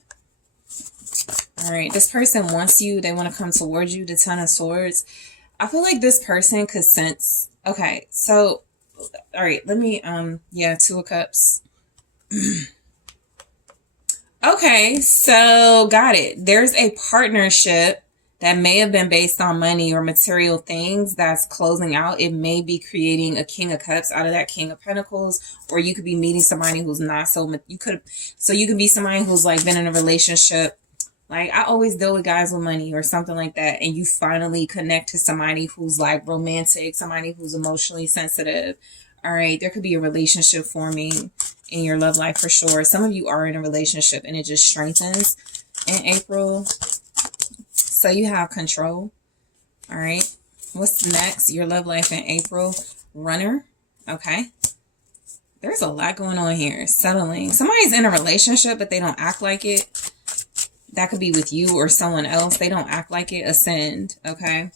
All right. This person wants you. They want to come towards you. The Ten of Swords. I feel like this person could sense. Okay. So, all right. Let me, yeah, Two of Cups. Okay, so got it. There's a partnership that may have been based on money or material things that's closing out. It may be creating a King of Cups out of that King of Pentacles, or you could be meeting somebody who's not so, you could be somebody who's like been in a relationship. Like, I always deal with guys with money or something like that. And you finally connect to somebody who's like romantic, somebody who's emotionally sensitive. All right, there could be a relationship forming in your love life for sure. Some of you are in a relationship and it just strengthens in April. So you have control. All right. What's next? Your love life in April. Runner. Okay. There's a lot going on here. Settling. Somebody's in a relationship, but they don't act like it. That could be with you or someone else. They don't act like it. Ascend. Okay.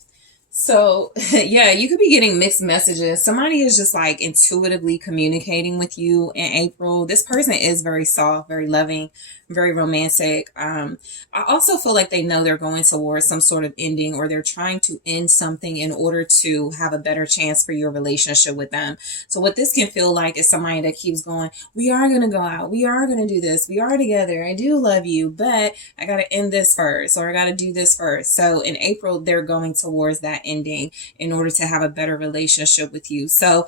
So, yeah, you could be getting mixed messages. Somebody is just like intuitively communicating with you in April. This person is very soft, very loving, very romantic. I also feel like they know they're going towards some sort of ending, or they're trying to end something in order to have a better chance for your relationship with them. So what this can feel like is somebody that keeps going, we are going to go out. We are going to do this. We are together. I do love you, but I got to end this first, or I got to do this first. So in April, they're going towards that ending in order to have a better relationship with you. So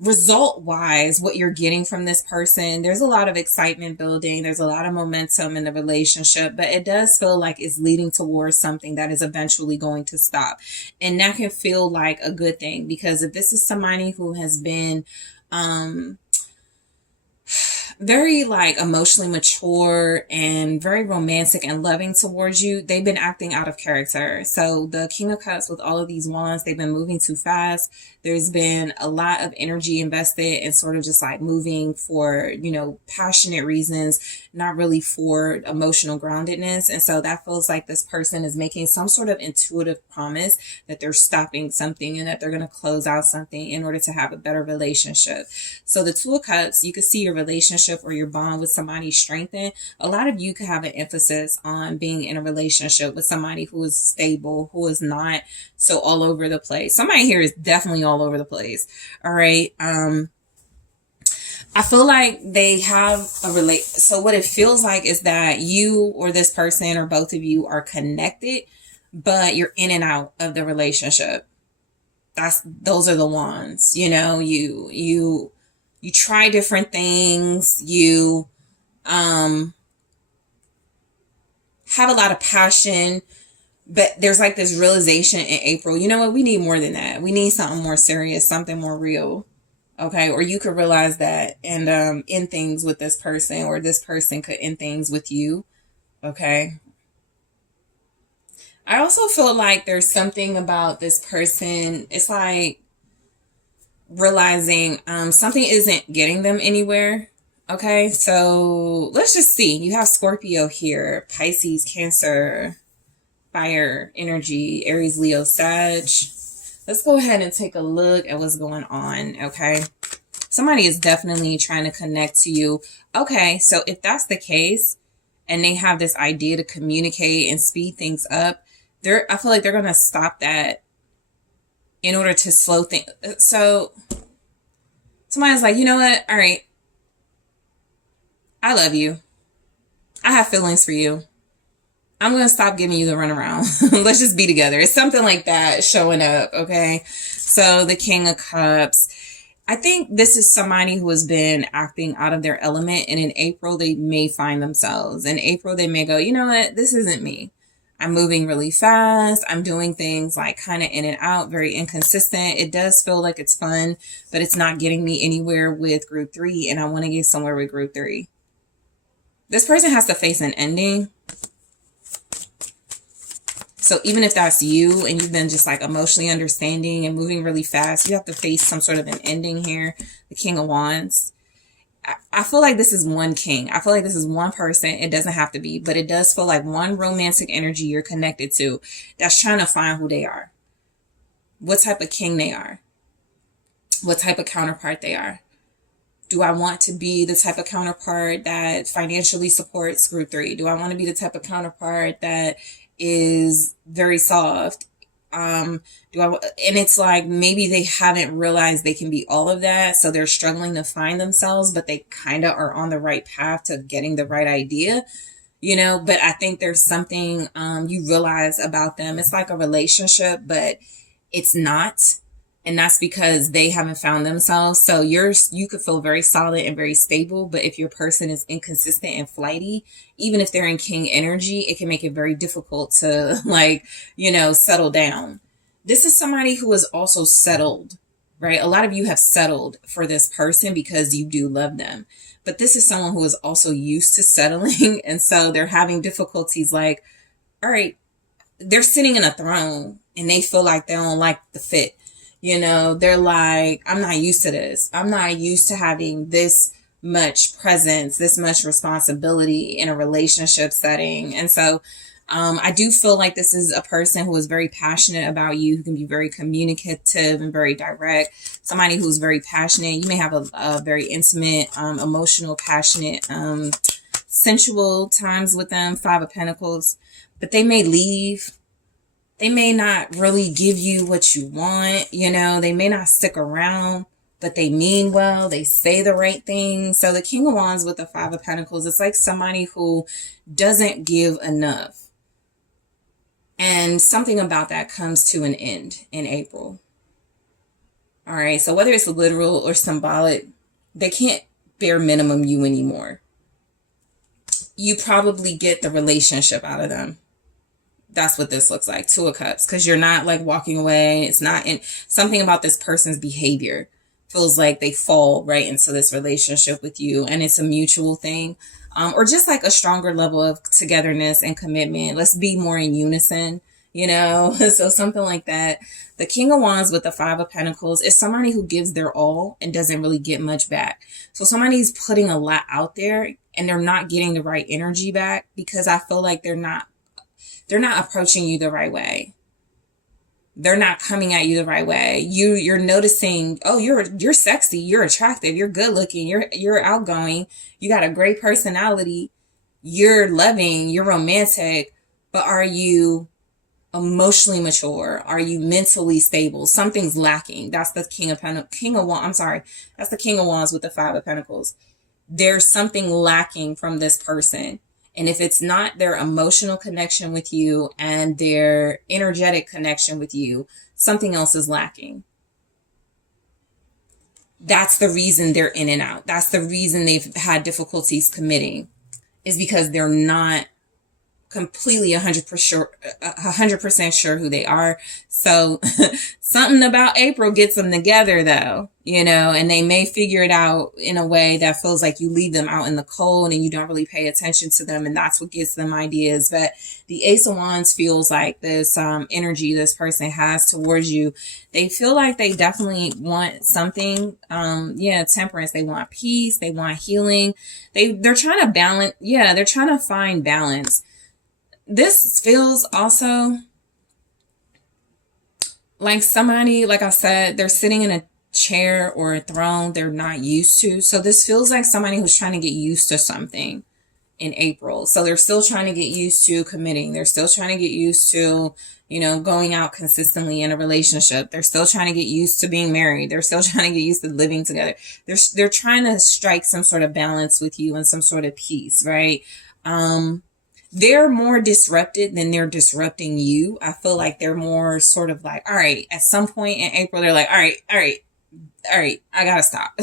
result wise, what you're getting from this person, there's a lot of excitement building. There's a lot of momentum in the relationship, but it does feel like it's leading towards something that is eventually going to stop. And that can feel like a good thing, because if this is somebody who has been, very like emotionally mature and very romantic and loving towards you, they've been acting out of character. So the King of Cups with all of these wands, they've been moving too fast. There's been a lot of energy invested in sort of just like moving for, you know, passionate reasons, not really for emotional groundedness. And so that feels like this person is making some sort of intuitive promise that they're stopping something and that they're going to close out something in order to have a better relationship. So the Two of Cups, you could see your relationship or your bond with somebody strengthen. A lot of you could have an emphasis on being in a relationship with somebody who is stable, who is not so all over the place. Somebody here is definitely all over the place. All right. I feel like they have a so what it feels like is that you or this person or both of you are connected, but you're in and out of the relationship. Those are the ones, you know, you try different things. You have a lot of passion, but there's like this realization in April, you know what, we need more than that. We need something more serious, something more real. Okay. Or you could realize that and end things with this person, or this person could end things with you. Okay. I also feel like there's something about this person. It's like realizing something isn't getting them anywhere. Okay, so let's just see. You have Scorpio here, Pisces, Cancer, fire energy, Aries, Leo, Sag. Let's go ahead and take a look at what's going on. Okay, somebody is definitely trying to connect to you. Okay, so if that's the case and they have this idea to communicate and speed things up, I feel like they're going to stop that in order to slow things. So somebody's like, you know what? All right. I love you. I have feelings for you. I'm going to stop giving you the runaround. Let's just be together. It's something like that showing up. Okay. So the King of Cups, I think this is somebody who has been acting out of their element. And in April, they may find themselves. In April, they may go, you know what? This isn't me. I'm moving really fast. I'm doing things like kind of in and out, very inconsistent. It does feel like it's fun, but it's not getting me anywhere with group 3, and I want to get somewhere with group 3. This person has to face an ending. So even if that's you and you've been just like emotionally understanding and moving really fast, you have to face some sort of an ending here. The King of Wands. I feel like this is one king. I feel like this is one person. It doesn't have to be, but it does feel like one romantic energy you're connected to that's trying to find who they are. What type of king they are. What type of counterpart they are. Do I want to be the type of counterpart that financially supports group 3? Do I want to be the type of counterpart that is very soft? And it's like maybe they haven't realized they can be all of that, so they're struggling to find themselves, but they kind of are on the right path to getting the right idea, but I think there's something you realize about them. It's like a relationship, but it's not, and that's because they haven't found themselves. So you could feel very solid and very stable, but if your person is inconsistent and flighty, even if they're in king energy, it can make it very difficult to settle down. This is somebody who is also settled, right? A lot of you have settled for this person because you do love them, but this is someone who is also used to settling. And so they're having difficulties like, all right, they're sitting in a throne and they feel like they don't like the fit. They're like, I'm not used to this. I'm not used to having this much presence, this much responsibility in a relationship setting. And so I do feel like this is a person who is very passionate about you, who can be very communicative and very direct. Somebody who's very passionate. You may have a very intimate, emotional, passionate, sensual times with them, 5 of Pentacles, but they may leave. They may not really give you what you want, they may not stick around, but they mean well, they say the right thing. So the King of Wands with the 5 of Pentacles, it's like somebody who doesn't give enough. And something about that comes to an end in April. All right, so whether it's literal or symbolic, they can't bare minimum you anymore. You probably get the relationship out of them. That's what this looks like, 2 of Cups, because you're not like walking away. It's not in something about this person's behavior feels like they fall right into this relationship with you, and it's a mutual thing, or just like a stronger level of togetherness and commitment. Let's be more in unison, so something like that. The King of Wands with the 5 of Pentacles is somebody who gives their all and doesn't really get much back. So somebody's putting a lot out there and they're not getting the right energy back because I feel like they're not approaching you the right way. They're not coming at you the right way. You're noticing, oh, you're sexy, you're attractive, you're good looking, you're outgoing, you got a great personality, you're loving, you're romantic, but are you emotionally mature? Are you mentally stable? Something's lacking. That's the That's the King of Wands with the 5 of Pentacles. There's something lacking from this person. And if it's not their emotional connection with you and their energetic connection with you, something else is lacking. That's the reason they're in and out. That's the reason they've had difficulties committing, is because they're not completely 100% sure who they are. So something about April gets them together though, and they may figure it out in a way that feels like you leave them out in the cold and you don't really pay attention to them. And that's what gives them ideas. But the Ace of Wands feels like this energy this person has towards you. They feel like they definitely want something. Temperance. They want peace. They want healing. They're trying to balance. Yeah, they're trying to find balance. This feels also like somebody, like I said, they're sitting in a chair or a throne they're not used to. So this feels like somebody who's trying to get used to something in April. So they're still trying to get used to committing. They're still trying to get used to, going out consistently in a relationship. They're still trying to get used to being married. They're still trying to get used to living together. They're trying to strike some sort of balance with you and some sort of peace, right? They're more disrupted than they're disrupting you. I feel like they're more sort of like, all right, at some point in April, they're like, all right, I gotta stop.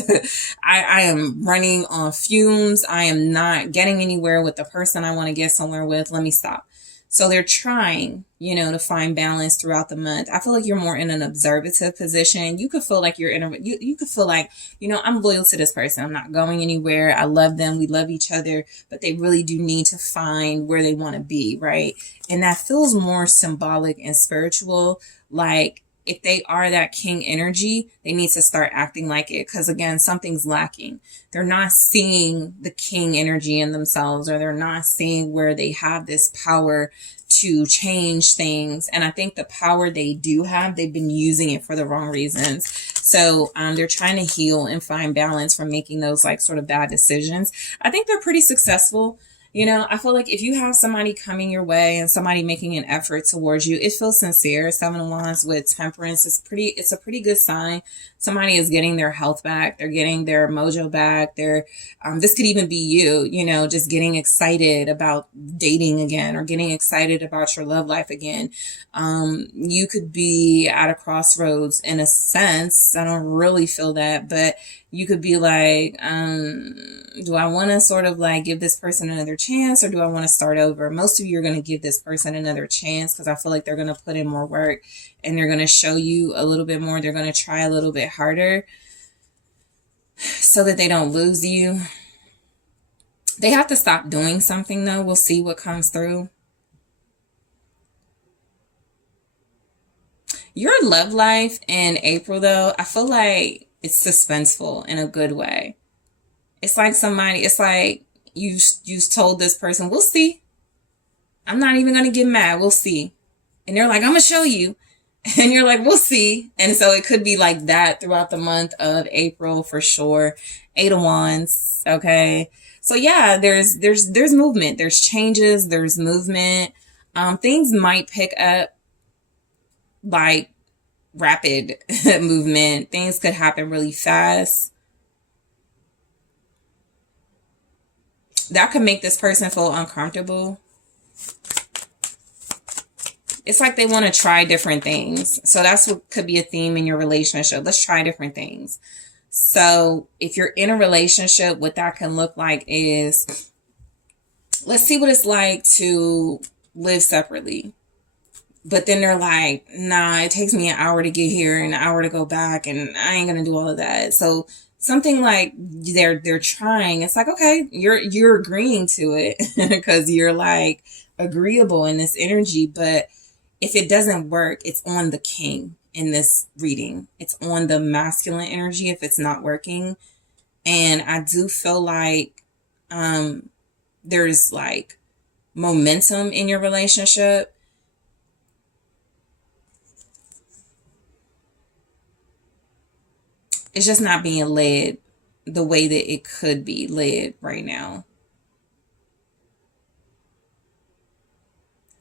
I am running on fumes. I am not getting anywhere with the person I want to get somewhere with. Let me stop. So they're trying, you know, to find balance throughout the month. I feel like you're more in an observative position. You could feel like you're in a, you could feel like, you know, I'm loyal to this person. I'm not going anywhere. I love them. We love each other, but they really do need to find where they want to be, right? And that feels more symbolic and spiritual. Like, if they are that king energy, they need to start acting like it. Because again, something's lacking. They're not seeing the king energy in themselves, or they're not seeing where they have this power to change things. And I think the power they do have, they've been using it for the wrong reasons. So they're trying to heal and find balance from making those like sort of bad decisions. I think they're pretty successful. You know, I feel like if you have somebody coming your way and somebody making an effort towards you, it feels sincere. 7 of Wands with Temperance is it's a pretty good sign. Somebody is getting their health back. They're getting their mojo back. This could even be you, you know, just getting excited about dating again, or getting excited about your love life again. You could be at a crossroads in a sense. I don't really feel that, but you could be like, do I want to sort of like give this person another chance, or do I want to start over? Most of you are going to give this person another chance, because I feel like they're going to put in more work and they're going to show you a little bit more. They're going to try a little bit harder so that they don't lose you. They have to stop doing something though. We'll see what comes through. Your love life in April though, I feel like it's suspenseful in a good way. It's like it's like you told this person, we'll see. I'm not even going to get mad. We'll see. And they're like, I'm going to show you. And you're like, we'll see. And so it could be like that throughout the month of April for sure. 8 of Wands. Okay. So yeah, there's movement. There's changes. There's movement. Things might pick up, like rapid movement. Things could happen really fast. That could make this person feel uncomfortable. It's like they want to try different things. So that's what could be a theme in your relationship. Let's try different things. So if you're in a relationship, what that can look like is, let's see what it's like to live separately. But then they're like, nah, it takes me an hour to get here and an hour to go back, and I ain't going to do all of that. So something like they're trying. It's like, okay, you're agreeing to it because you're like agreeable in this energy. But if it doesn't work, it's on the king in this reading. It's on the masculine energy if it's not working. And I do feel like there's like momentum in your relationship. It's just not being led the way that it could be led right now.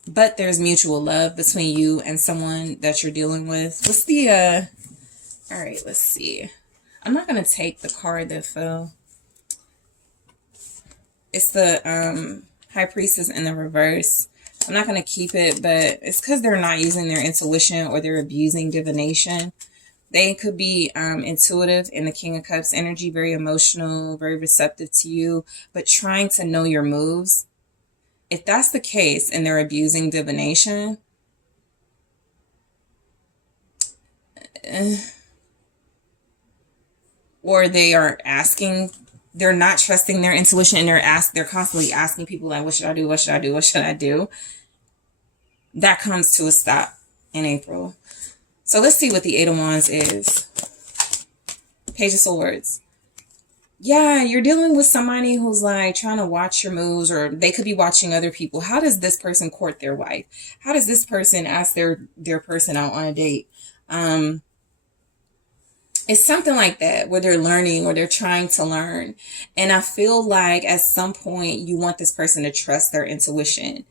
But there's mutual love between you and someone that you're dealing with. What's the, all right, let's see. I'm not going to take the card that fell. It's the High Priestess in the reverse. I'm not going to keep it, but it's because they're not using their intuition, or they're abusing divination. They could be intuitive in the King of Cups energy, very emotional, very receptive to you, but trying to know your moves. If that's the case and they're abusing divination, or they are asking, they're not trusting their intuition, and they're constantly asking people like, what should I do? What should I do? What should I do? That comes to a stop in April. So let's see what the 8 of Wands is. Page of Swords. Yeah, you're dealing with somebody who's like trying to watch your moves, or they could be watching other people. How does this person court their wife? How does this person ask their person out on a date? It's something like that, where they're learning, or they're trying to learn. And I feel like at some point you want this person to trust their intuition.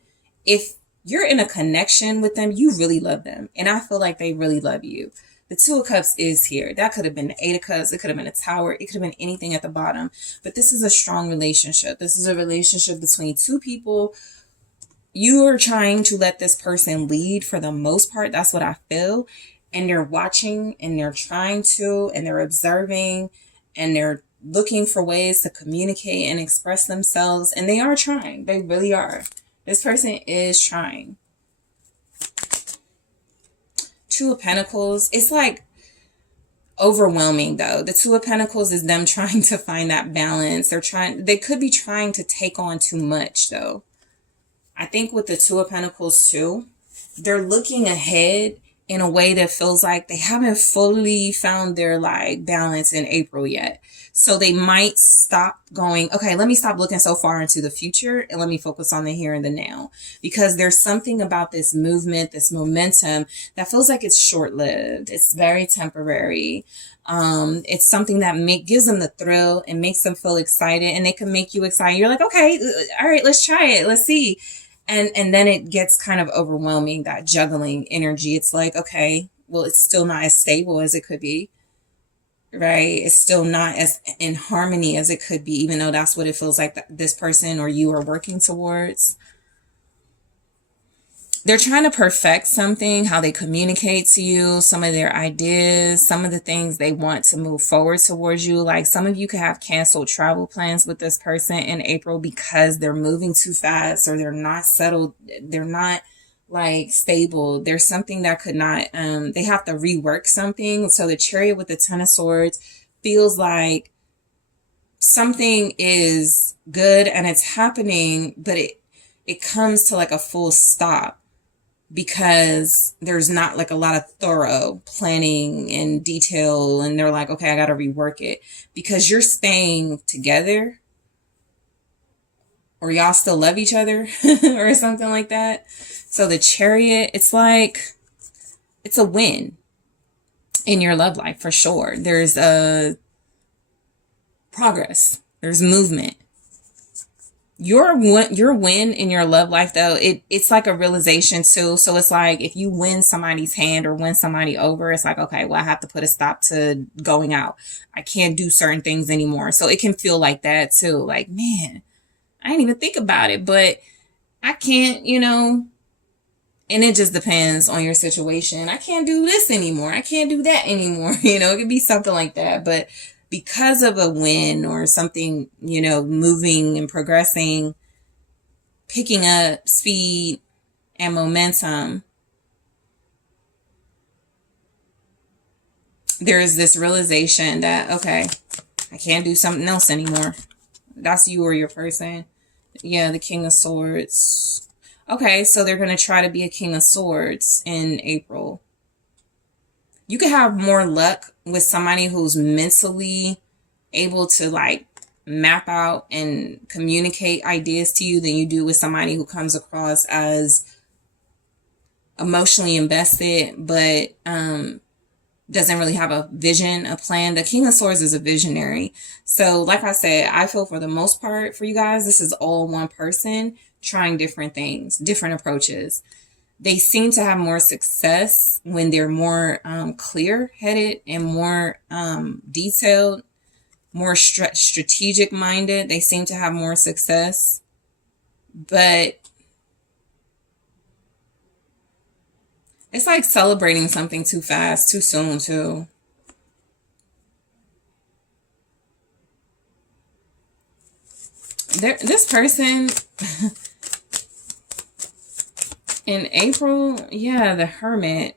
If you're in a connection with them, you really love them. And I feel like they really love you. The 2 of Cups is here. That could have been the 8 of Cups. It could have been a Tower. It could have been anything at the bottom. But this is a strong relationship. This is a relationship between 2 people. You are trying to let this person lead for the most part. That's what I feel. And they're watching, and they're trying to, and they're observing, and they're looking for ways to communicate and express themselves. And they are trying. They really are. This person is trying. Two of Pentacles. It's like overwhelming though. The Two of Pentacles is them trying to find that balance. They could be trying to take on too much though. I think with the Two of Pentacles too, they're looking ahead in a way that feels like they haven't fully found their like balance in April yet. So they might stop going, okay, let me stop looking so far into the future and let me focus on the here and the now. Because there's something about this movement, this momentum that feels like it's short-lived. It's very temporary. It's something that gives them the thrill and makes them feel excited, and they can make you excited. You're like, okay, all right, let's try it. Let's see. And then it gets kind of overwhelming, that juggling energy. It's like, okay, well, it's still not as stable as it could be, right? It's still not as in harmony as it could be, even though that's what it feels like that this person or you are working towards. They're trying to perfect something, how they communicate to you, some of their ideas, some of the things they want to move forward towards you. Like some of you could have canceled travel plans with this person in April because they're moving too fast or they're not settled. They're not like stable. There's something that could not, they have to rework something. So the Chariot with the Ten of Swords feels like something is good and it's happening, but it comes to like a full stop. Because there's not like a lot of thorough planning and detail, and they're like, okay, I got to rework it because you're staying together or y'all still love each other or something like that. So the Chariot, it's like, it's a win in your love life for sure. There's a progress. There's movement. Your win in your love life though, it's like a realization too. So it's like if you win somebody's hand or win somebody over, it's like, okay, well, I have to put a stop to going out. I can't do certain things anymore. So it can feel like that too. Like, man, I didn't even think about it, but I can't, and it just depends on your situation. I can't do this anymore. I can't do that anymore. It could be something like that, but because of a win or something, moving and progressing, picking up speed and momentum, there is this realization that, okay, I can't do something else anymore. That's you or your person. Yeah, the King of Swords. Okay, so they're going to try to be a King of Swords in April. You could have more luck with somebody who's mentally able to like map out and communicate ideas to you than you do with somebody who comes across as emotionally invested, but doesn't really have a vision, a plan. The King of Swords is a visionary. So like I said, I feel for the most part for you guys, this is all one person trying different things, different approaches. They seem to have more success when they're more clear-headed and more detailed, more strategic minded. They seem to have more success. But it's like celebrating something too fast, too soon, too. This person... in April, yeah, the Hermit,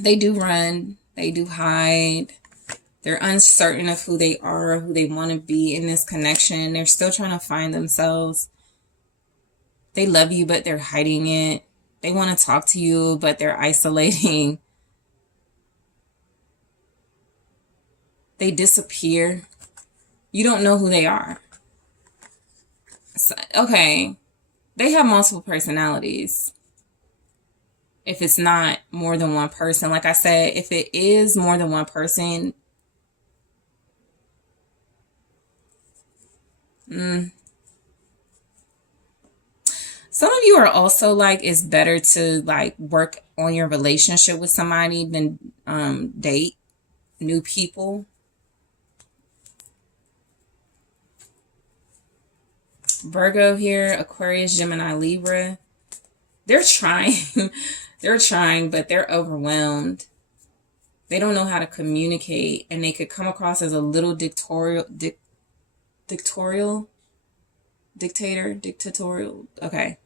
they do run, they do hide, they're uncertain of who they are, who they want to be in this connection. They're still trying to find themselves. They love you, but they're hiding it. They want to talk to you, but they're isolating. They disappear. You don't know who they are. So, okay. They have multiple personalities. If it's not more than one person, like I said, if it is more than one person, some of you are also like, it's better to like work on your relationship with somebody than date new people. Virgo here, Aquarius, Gemini, Libra. They're trying. They're trying, but they're overwhelmed. They don't know how to communicate, and they could come across as a little dictatorial. dictatorial. Okay.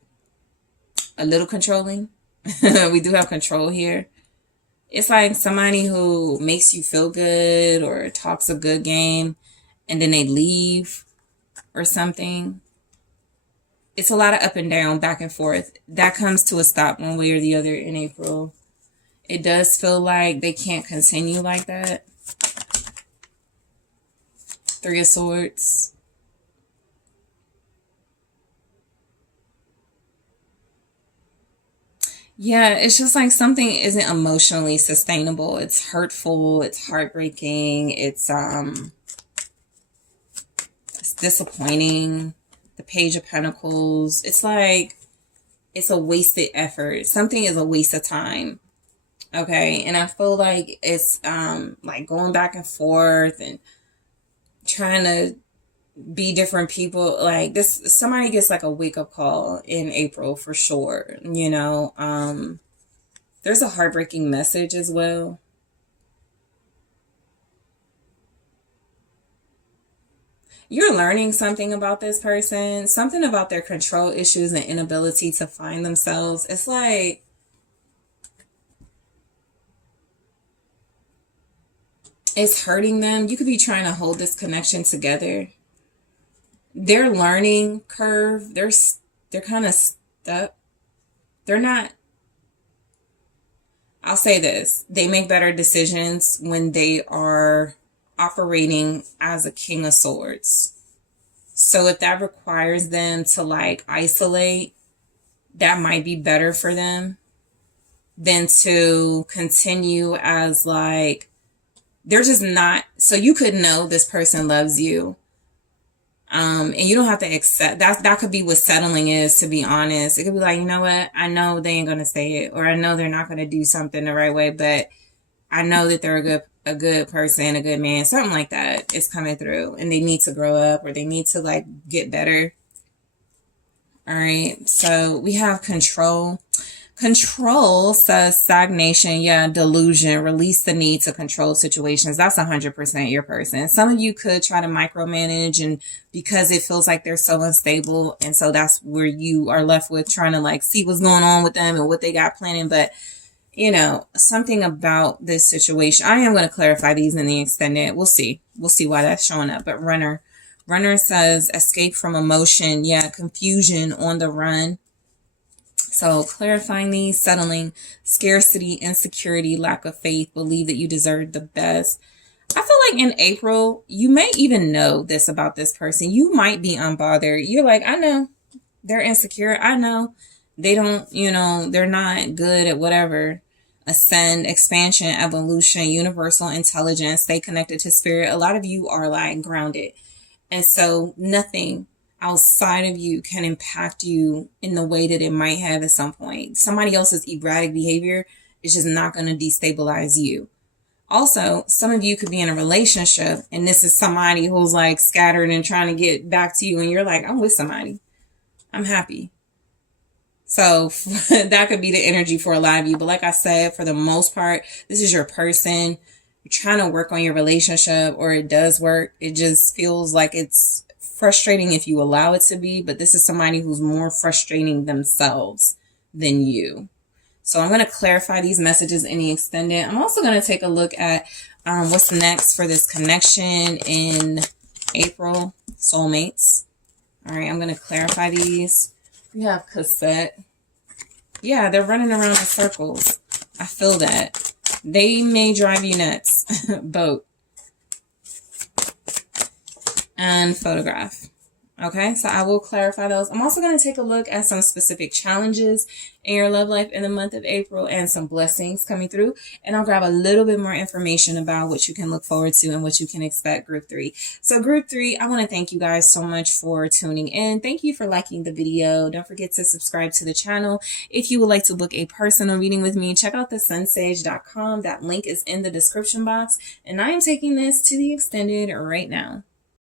A little controlling. We do have control here. It's like somebody who makes you feel good or talks a good game and then they leave or something. It's a lot of up and down, back and forth. That comes to a stop one way or the other in April. It does feel like they can't continue like that. Three of Swords. Yeah, it's just like something isn't emotionally sustainable. It's hurtful, it's heartbreaking, it's disappointing. The Page of Pentacles. It's like it's a wasted effort. Something is a waste of time. Okay? And I feel like it's like going back and forth and trying to be different people. Like this, somebody gets like a wake-up call in April for sure. You know, there's a heartbreaking message as well. You're learning something about this person, something about their control issues and inability to find themselves. It's like it's hurting them. You could be trying to hold this connection together. Their learning curve, they're kind of stuck. They're not, I'll say this, they make better decisions when they are operating as a King of Swords. So if that requires them to like isolate, that might be better for them than to continue as like, they're just not, so you could know this person loves you. And you don't have to accept that could be what settling is, to be honest. It could be like, you know what? I know they ain't going to say it, or I know they're not going to do something the right way, but I know that they're a good person, a good man, something like that is coming through, and they need to grow up, or they need to like get better. All right. So we have control. Control says stagnation. Yeah. Delusion. Release the need to control situations. That's 100% your person. Some of you could try to micromanage, and because it feels like they're so unstable. And so that's where you are left with trying to like see what's going on with them and what they got planning. But you know, something about this situation. I am going to clarify these in the extended. We'll see. We'll see why that's showing up. But runner says escape from emotion. Yeah. Confusion, on the run. So clarifying these, settling, scarcity, insecurity, lack of faith, believe that you deserve the best. I feel like in April, you may even know this about this person. You might be unbothered. You're like, I know they're insecure. I know they don't, you know, they're not good at whatever. Ascend, expansion, evolution, universal intelligence, stay connected to spirit. A lot of you are like grounded. And so nothing outside of you can impact you in the way that it might have at some point. Somebody else's erratic behavior is just not going to destabilize you. Also, some of you could be in a relationship and this is somebody who's like scattered and trying to get back to you, and you're like, I'm with somebody. I'm happy. So that could be the energy for a lot of you. But like I said, for the most part, this is your person. You're trying to work on your relationship, or it does work. It just feels like it's frustrating if you allow it to be. But this is somebody who's more frustrating themselves than you. So I'm going to clarify these messages in the extended. I'm also going to take a look at what's next for this connection in April. Soulmates. All right, I'm going to clarify these. We have cassette. Yeah, they're running around in circles. I feel that. They may drive you nuts. Boat. And photograph. Okay, so I will clarify those. I'm also going to take a look at some specific challenges in your love life in the month of April and some blessings coming through. And I'll grab a little bit more information about what you can look forward to and what you can expect group 3. So group 3, I want to thank you guys so much for tuning in. Thank you for liking the video. Don't forget to subscribe to the channel. If you would like to book a personal reading with me, check out TheSunSage.com. That link is in the description box. And I am taking this to the extended right now.